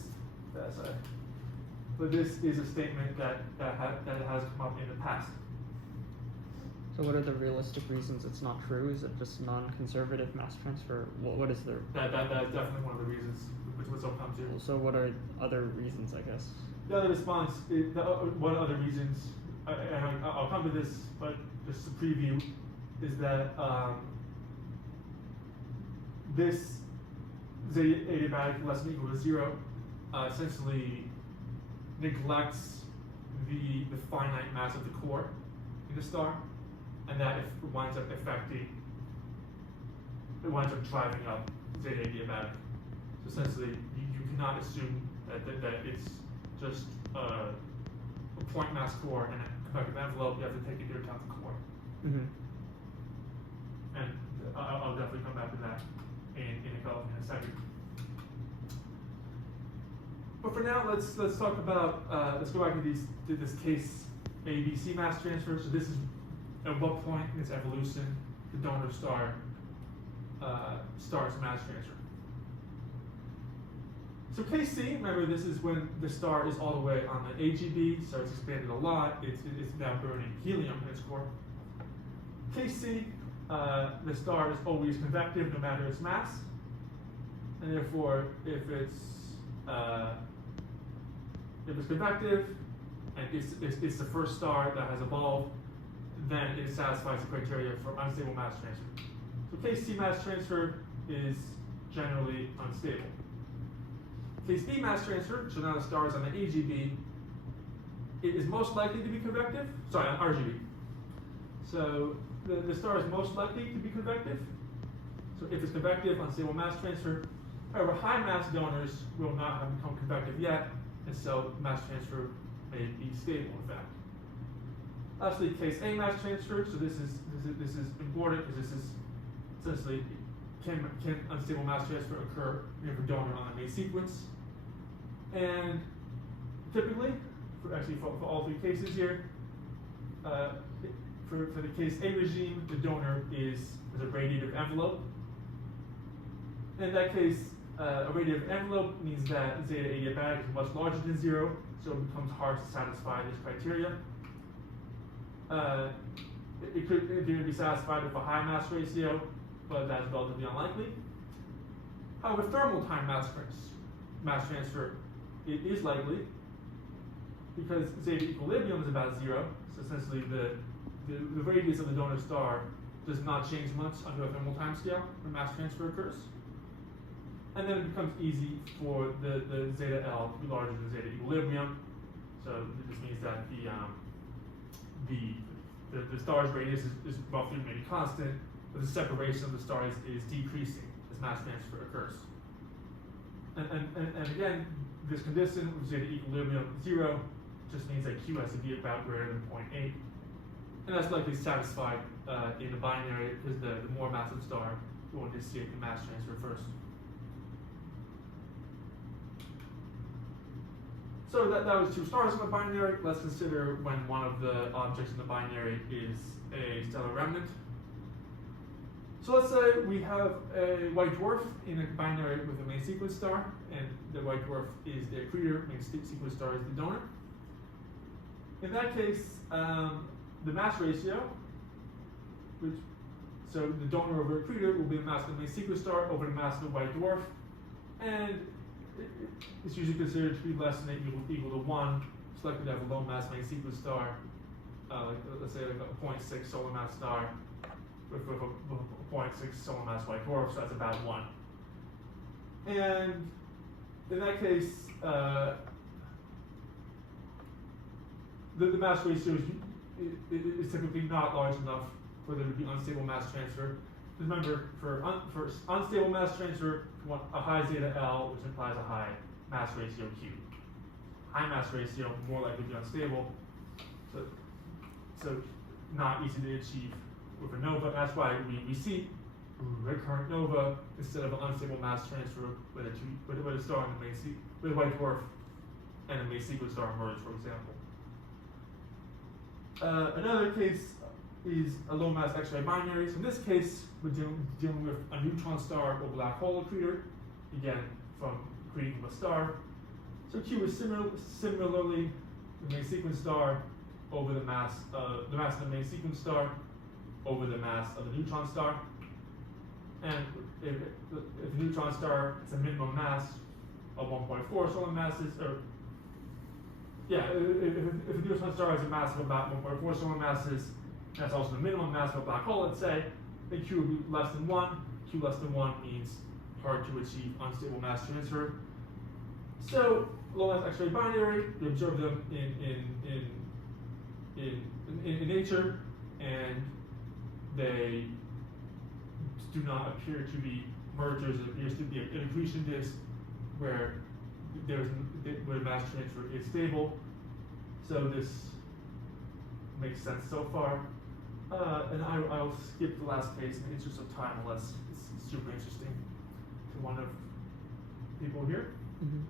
is a statement that has come up in the past. So what are the realistic reasons it's not true? Is it just non-conservative mass transfer? What is the... That is definitely one of the reasons which will come to. So what are other reasons, I guess? The other response, one of the other reasons, and I'll come to this, but just to preview, is that this zeta adiabatic less than or equal to 0 essentially neglects the finite mass of the core in the star, and that winds up driving up zeta adiabatic. So essentially, you cannot assume that it's just a point mass core and a convective envelope. You have to take into account the core. Mm-hmm. And I'll definitely come back to that in a second. But for now, let's talk about let's go back to this case ABC mass transfer. So this is at what point in its evolution the donor star starts mass transfer. So case C, remember this is when the star is all the way on the AGB, so it's expanded a lot. It's now burning helium in its core. Case C, the star is always convective no matter its mass, and therefore if it's convective and it's the first star that has evolved, then it satisfies the criteria for unstable mass transfer. So case C mass transfer is generally unstable. Case B mass transfer, so now the star is on the AGB, it is most likely to be convective, sorry, on RGB. So the star is most likely to be convective. So if it's convective, unstable mass transfer. However, high mass donors will not have become convective yet, and so mass transfer may be stable in fact. Lastly, case A mass transfer, so this is important because this is essentially, can unstable mass transfer occur if a donor on the main sequence? And typically, for all 3 cases here, for the case A regime, the donor is a radiative envelope. In that case, a radiative envelope means that zeta adiabatic is much larger than 0, so it becomes hard to satisfy this criteria. It could be satisfied with a high mass ratio, but that's relatively unlikely. However, thermal time mass transfer, it is likely because zeta equilibrium is about 0. So essentially, the radius of the donor star does not change much under a thermal time scale when mass transfer occurs. And then it becomes easy for the zeta L to be larger than zeta equilibrium. So this means that the star's radius is roughly remaining constant, but the separation of the stars is decreasing as mass transfer occurs. And again, this condition with zeta equilibrium 0 just means that Q has to be about greater than 0.8. And that's likely satisfied in the binary because the more massive star will initiate the mass transfer first. So that was 2 stars in the binary. Let's consider when one of the objects in the binary is a stellar remnant. So let's say we have a white dwarf in a binary with a main sequence star, and the white dwarf is the accretor, main sequence star is the donor. In that case, the mass ratio, so the donor over accretor will be the mass of the main sequence star over the mass of the white dwarf, and it's usually considered to be less than equal to 1. It's likely to have a low mass main sequence star, let's say like a 0.6 solar mass star with a 0.6 solar mass white dwarf, so that's about 1. And in that case, the mass ratio is typically not large enough for there to be unstable mass transfer. Remember, for unstable mass transfer, you want a high zeta L, which implies a high mass ratio Q. High mass ratio, more likely to be unstable, so not easy to achieve with a nova. That's why we see recurrent nova instead of an unstable mass transfer with a star in the main with a white dwarf and a main sequence star merge, for example. Another case is a low mass X-ray binary. So in this case, we're dealing with a neutron star or black hole accretor, again from accreting from a star. So Q is similarly the main sequence star over the mass of the main sequence star over the mass of the neutron star. And if the neutron star has a minimum mass of 1.4 solar masses, or yeah, if the neutron star has a mass of about 1.4 solar masses, that's also the minimum mass of a black hole, let's say, then Q would be less than 1. Q less than 1 means hard to achieve unstable mass transfer. So, low mass X-ray binary, we observe them in nature, and they do not appear to be mergers. It appears to be an accretion disk where where mass transfer is stable. So this makes sense so far. And I'll skip the last case in the interest of time, unless it's super interesting to one of people here. Mm-hmm.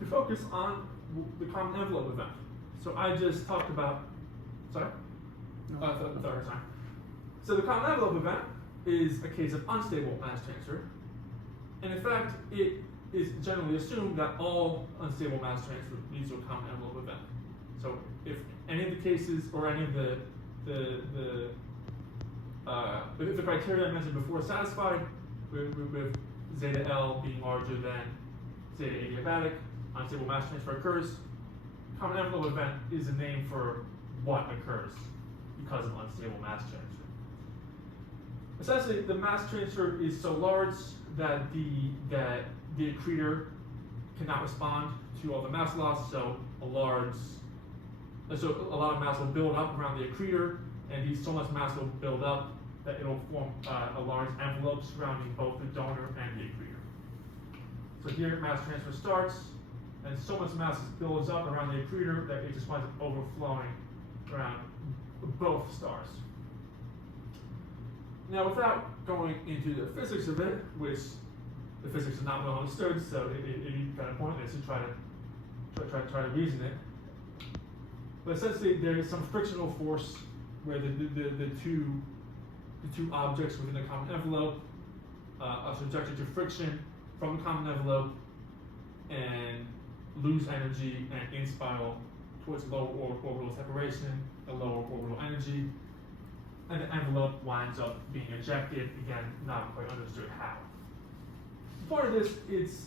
To focus on the common envelope event. So I just talked about, sorry? Sorry. So the common envelope event is a case of unstable mass transfer. And in fact, it is generally assumed that all unstable mass transfer leads to a common envelope event. So if any of the cases or any of if the criteria I mentioned before is satisfied, with zeta L being larger than zeta adiabatic, unstable mass transfer occurs. Common envelope event is a name for what occurs because of unstable mass transfer. Essentially, the mass transfer is so large that the accretor cannot respond to all the mass loss, so a lot of mass will build up around the accretor, and so much mass will build up that it'll form a large envelope surrounding both the donor and the accretor. So here mass transfer starts, and so much mass builds up around the accretor that it just winds up overflowing around both stars. Now, without going into the physics of it, which the physics is not well understood, so it'd be kind of pointless to try to reason it. But essentially, there is some frictional force where the two objects within the common envelope are subjected to friction from the common envelope and lose energy and in-spiral towards lower orbital separation, a lower orbital energy. and the envelope winds up being ejected. Again, not quite understood how. Part of this is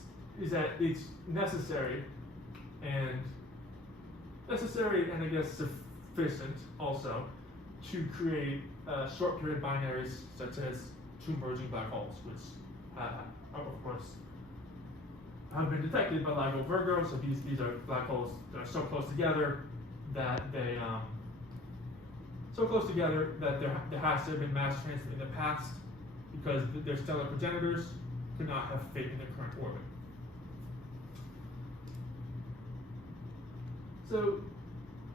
that it's necessary and I guess sufficient also to create short period binaries such as two merging black holes, which of course have been detected by LIGO Virgo. So these are black holes that are so close together that there has to have been mass transfer in the past because their stellar progenitors could not have fit in the current orbit. So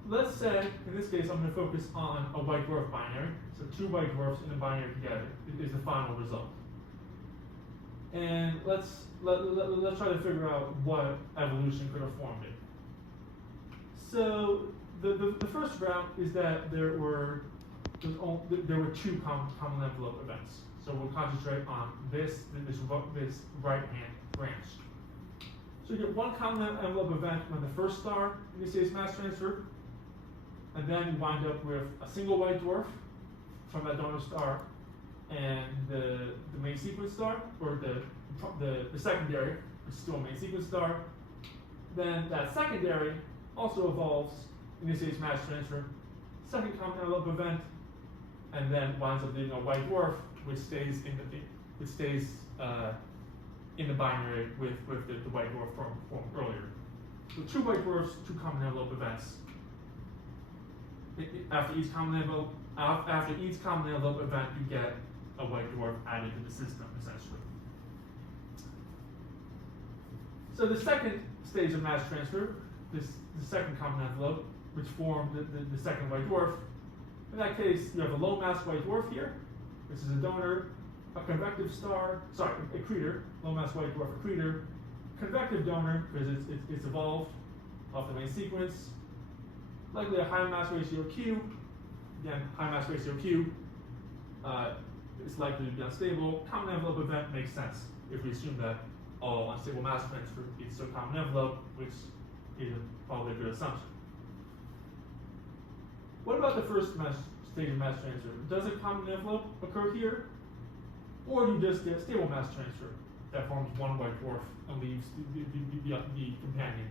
let's say, in this case, I'm going to focus on a white dwarf binary. So two white dwarfs in a binary together is the final result. And let's try to figure out what evolution could have formed it. So the first route is that there were two common envelope events. So we'll concentrate on this right-hand branch. So you get one common envelope event when the first star initiates mass transfer, and then you wind up with a single white dwarf from that donor star and the main sequence star, or the secondary, which is still a main sequence star. Then that secondary also evolves, initiates mass transfer, second common envelope event, and then winds up being a white dwarf, which stays in the binary with the white dwarf formed earlier. So two white dwarfs, two common envelope events. After each common envelope event, you get a white dwarf added to the system, essentially. So the second stage of mass transfer, the second common envelope, which formed the second white dwarf. In that case, you have a low mass white dwarf here. This is a donor, a convective star, a accretor, low mass white dwarf accretor, convective donor because it's evolved off the main sequence, likely a high mass ratio Q. Again, high mass ratio Q is likely to be unstable. Common envelope event makes sense if we assume that all unstable mass transfer is so common envelope, which is probably a good assumption. What about the first stage of mass transfer? Does a common envelope occur here? Or do you just get stable mass transfer that forms one white dwarf and leaves the companion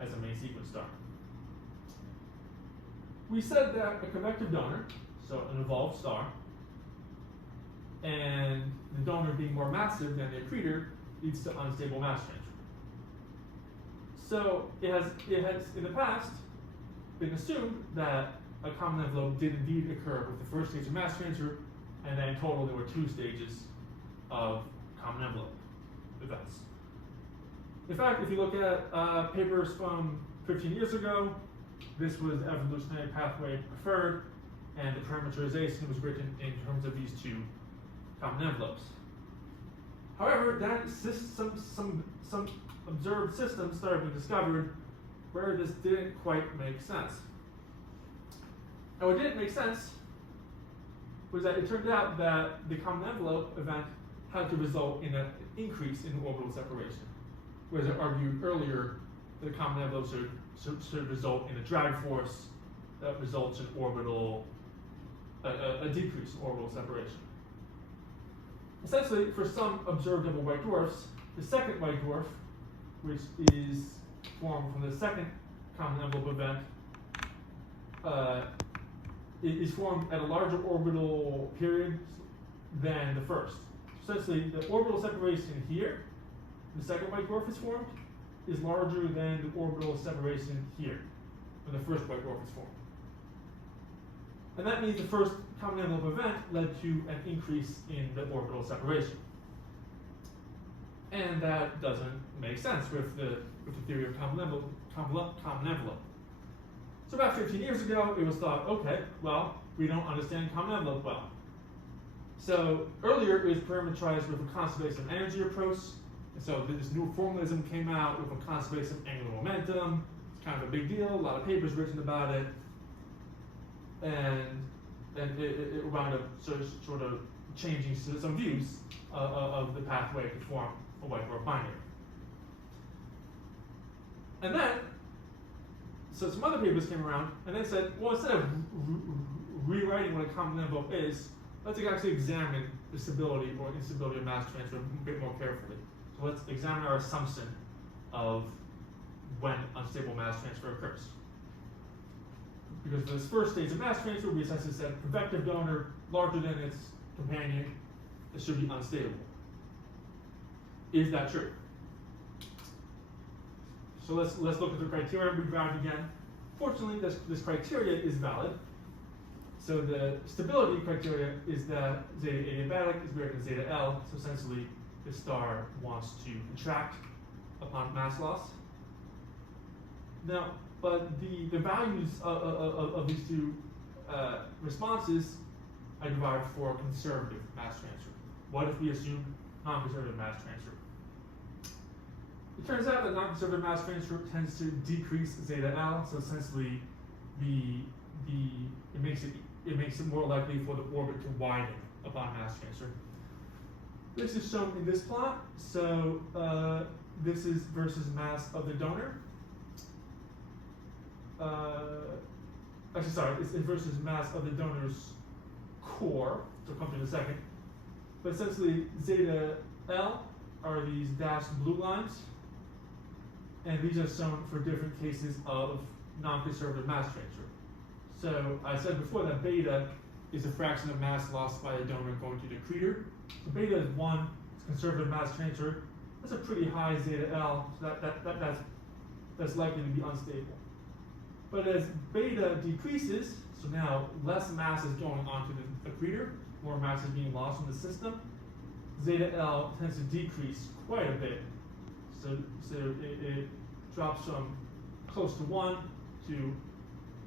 as a main sequence star? We said that a convective donor, so an evolved star, and the donor being more massive than the accretor leads to unstable mass transfer. So it has in the past been assumed that a common envelope did indeed occur with the first stage of mass transfer, and then in total there were two stages of common envelope events. In fact, if you look at papers from 15 years ago, this was the evolutionary pathway preferred, and the parameterization was written in terms of these two common envelopes. However, then some observed systems started being discovered where this didn't quite make sense. And what didn't make sense was that it turned out that the common envelope event had to result in an increase in orbital separation. Whereas I argued earlier that the common envelope should result in a drag force that results in a decrease in orbital separation. Essentially, for some observed double white dwarfs, the second white dwarf, which is formed from the second common envelope event, is formed at a larger orbital period than the first. Essentially, the orbital separation here, the second white dwarf is formed, is larger than the orbital separation here, when the first white dwarf is formed. And that means the first common envelope event led to an increase in the orbital separation. And that doesn't make sense with the theory of common envelope. So about 15 years ago, it was thought, okay, well, we don't understand common envelope well. So earlier, it was parameterized with a conservation energy approach. And so this new formalism came out with a conservation angular momentum. It's kind of a big deal, a lot of papers written about it. And it wound up sort of changing some views of the pathway to form a white dwarf binary. And then, so some other papers came around and they said, well, instead of rewriting what a common envelope is, let's actually examine the stability or instability of mass transfer a bit more carefully. So let's examine our assumption of when unstable mass transfer occurs. Because for this first stage of mass transfer, we essentially said convective donor larger than its companion, it should be unstable. Is that true? So let's look at the criteria we grabbed again. Fortunately, this criteria is valid. So the stability criteria is that zeta adiabatic is greater than zeta L. So essentially, the star wants to contract upon mass loss. Now, but the values of these two responses I derived for conservative mass transfer. What if we assume non-conservative mass transfer? It turns out that non-conservative mass transfer tends to decrease zeta L, so essentially it makes it more likely for the orbit to widen upon mass transfer. This is shown in this plot. So this is versus mass of the donor. Actually, sorry, it's versus mass of the donor's core. So I'll come to in a second. But essentially, zeta L are these dashed blue lines, and these are shown for different cases of non-conservative mass transfer. So I said before that beta is a fraction of mass lost by the donor going to the accretor. So beta is 1, it's conservative mass transfer. That's a pretty high zeta L, so that's likely to be unstable. But as beta decreases, so now less mass is going onto the accretor, more mass is being lost from the system, zeta L tends to decrease quite a bit. So it drops from close to 1 to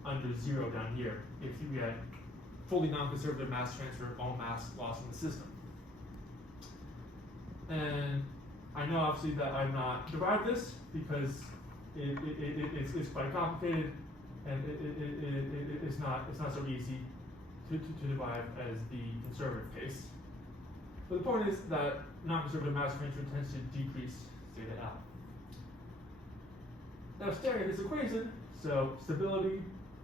under 0 down here if you get fully non-conservative mass transfer, all mass lost in the system. And I know obviously that I've not derived this because it's quite complicated, and it's not so easy to derive as the conservative case. But the point is that non-conservative mass transfer tends to decrease zeta L. Now staring at this equation, so stability,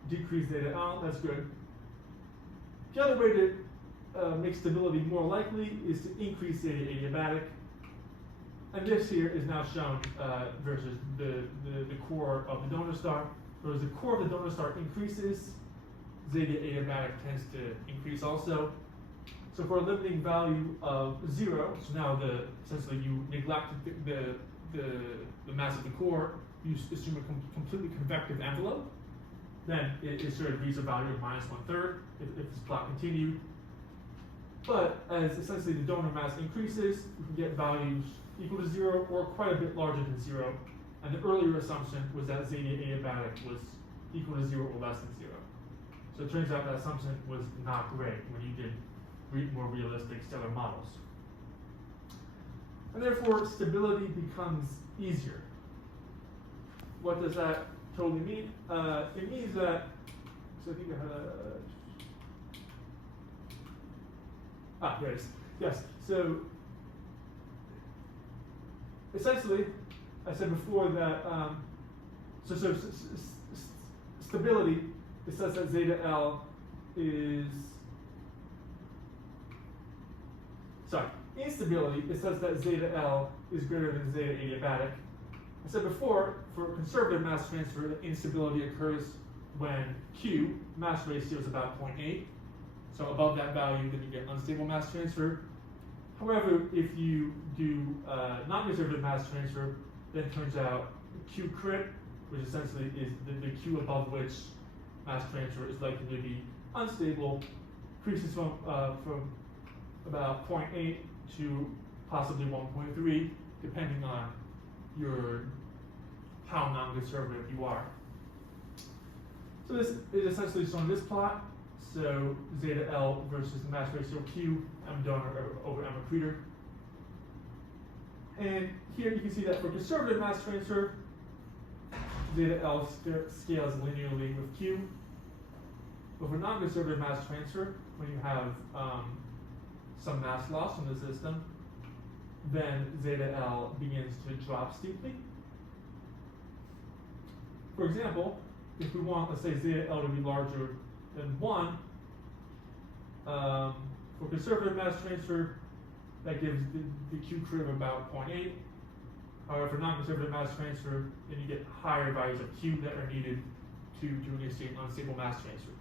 decrease zeta L, that's good. The other way to make stability more likely is to increase zeta adiabatic. And this here is now shown versus the core of the donor star. So as the core of the donor star increases, zeta adiabatic tends to increase also. So for a limiting value of 0, so now essentially you neglect the mass of the core, you assume a completely convective envelope, then it sort of reaches a value of -1/3 if this plot continued. But as essentially the donor mass increases, you can get values equal to 0 or quite a bit larger than 0. And the earlier assumption was that zeta adiabatic was equal to 0 or less than 0. So it turns out that assumption was not great when you did more realistic stellar models. And therefore, stability becomes easier. What does that totally mean? It means that, so I think I had here it is. Yes, so essentially, I said before that, stability, it says that zeta L is, instability, it says that zeta L is greater than zeta adiabatic. I said before, for conservative mass transfer, the instability occurs when Q, mass ratio, is about 0.8. So above that value, then you get unstable mass transfer. However, if you do non-conservative mass transfer, then it turns out Q crit, which essentially is the Q above which mass transfer is likely to be unstable, increases from about 0.8 to possibly 1.3, depending on how non-conservative you are. So this is essentially shown in this plot. So zeta L versus the mass ratio Q, M donor over M accretor. And here you can see that for conservative mass transfer, zeta L scales linearly with Q. But for non-conservative mass transfer, when you have some mass loss from the system, then zeta L begins to drop steeply. For example, if we want, let's say, zeta L to be larger than 1, For conservative mass transfer, that gives the Q curve about 0.8. However, for non-conservative mass transfer, then you get higher values of Q that are needed to initiate unstable mass transfer.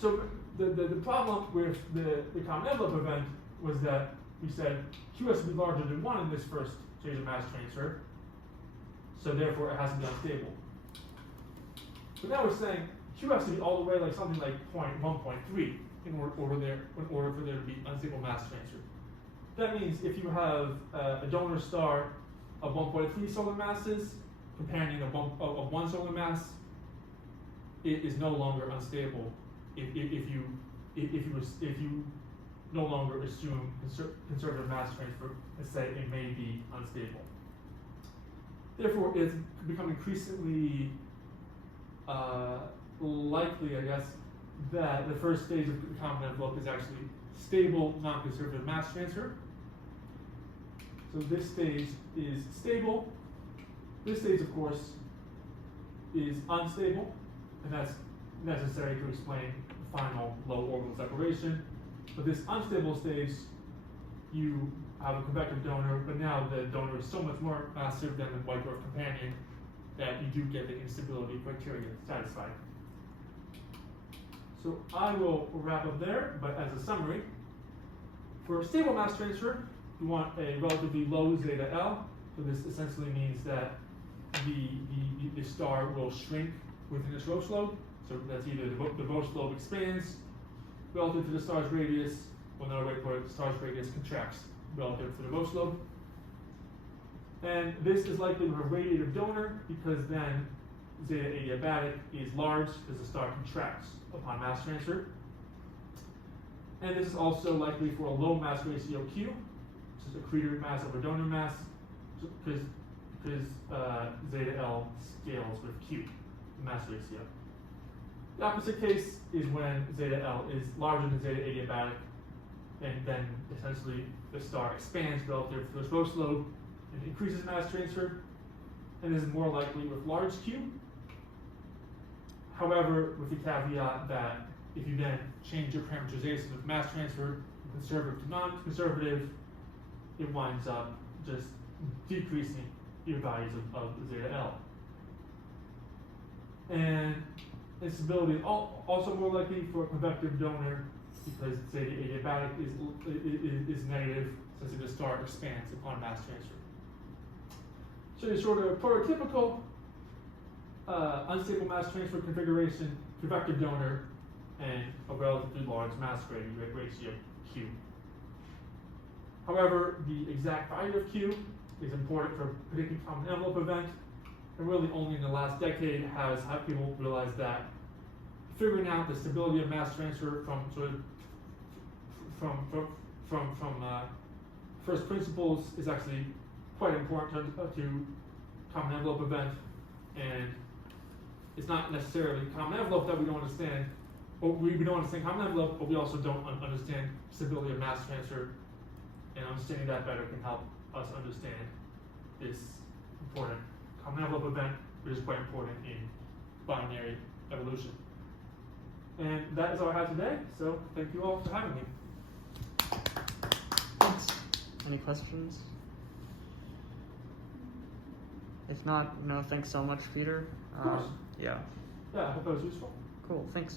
So the problem with the common envelope event was that we said Q has to be larger than 1 in this first stage of mass transfer, so therefore it has to be unstable. But now we're saying Q has to be all the way like something like 1.3 in order for there to be unstable mass transfer. That means if you have a donor star of 1.3 solar masses, companion of 1 solar mass, it is no longer unstable if you no longer assume conservative mass transfer and say it may be unstable. Therefore, it's become increasingly likely, I guess, that the first stage of the common envelope is actually stable non-conservative mass transfer. So this stage is stable. This stage, of course, is unstable, and that's necessary to explain the final low orbital separation. But this unstable stage, you have a convective donor, but now the donor is so much more massive than the white dwarf companion that you do get the instability criteria satisfied. So I will wrap up there, but as a summary, for stable mass transfer, you want a relatively low zeta L. So this essentially means that the star will shrink within its Roche lobe. So that's either the Roche lobe expands relative to the star's radius, or another way to put it, the star's radius contracts relative to the Roche lobe. And this is likely with a radiative donor because then zeta adiabatic is large as the star contracts upon mass transfer. And this is also likely for a low mass ratio Q, which is accretive mass over donor mass, because zeta L scales with Q, the mass ratio. The opposite case is when zeta L is larger than zeta adiabatic, and then essentially the star expands relative to its Roche lobe and increases mass transfer, and this is more likely with large Q. However, with the caveat that if you then change your parameterization of mass transfer from conservative to non-conservative, it winds up just decreasing your values of zeta L. And instability is also more likely for a convective donor because zeta adiabatic is negative since the star expands upon mass transfer. So your sort of prototypical unstable mass transfer configuration, convective donor, and a relatively large mass ratio Q. However, the exact value of Q is important for predicting common envelope event, and really only in the last decade have people realized that figuring out the stability of mass transfer from first principles is actually quite important to common envelope event, and it's not necessarily common envelope that we don't understand. We don't understand common envelope, but we also don't understand stability of mass transfer, and understanding that better can help us understand this important common envelope event, which is quite important in binary evolution. And that is all I have today, so thank you all for having me. Thanks. Any questions? If not, no, thanks so much, Peter. Of course. Yeah. Yeah, I hope that was useful. Cool, thanks.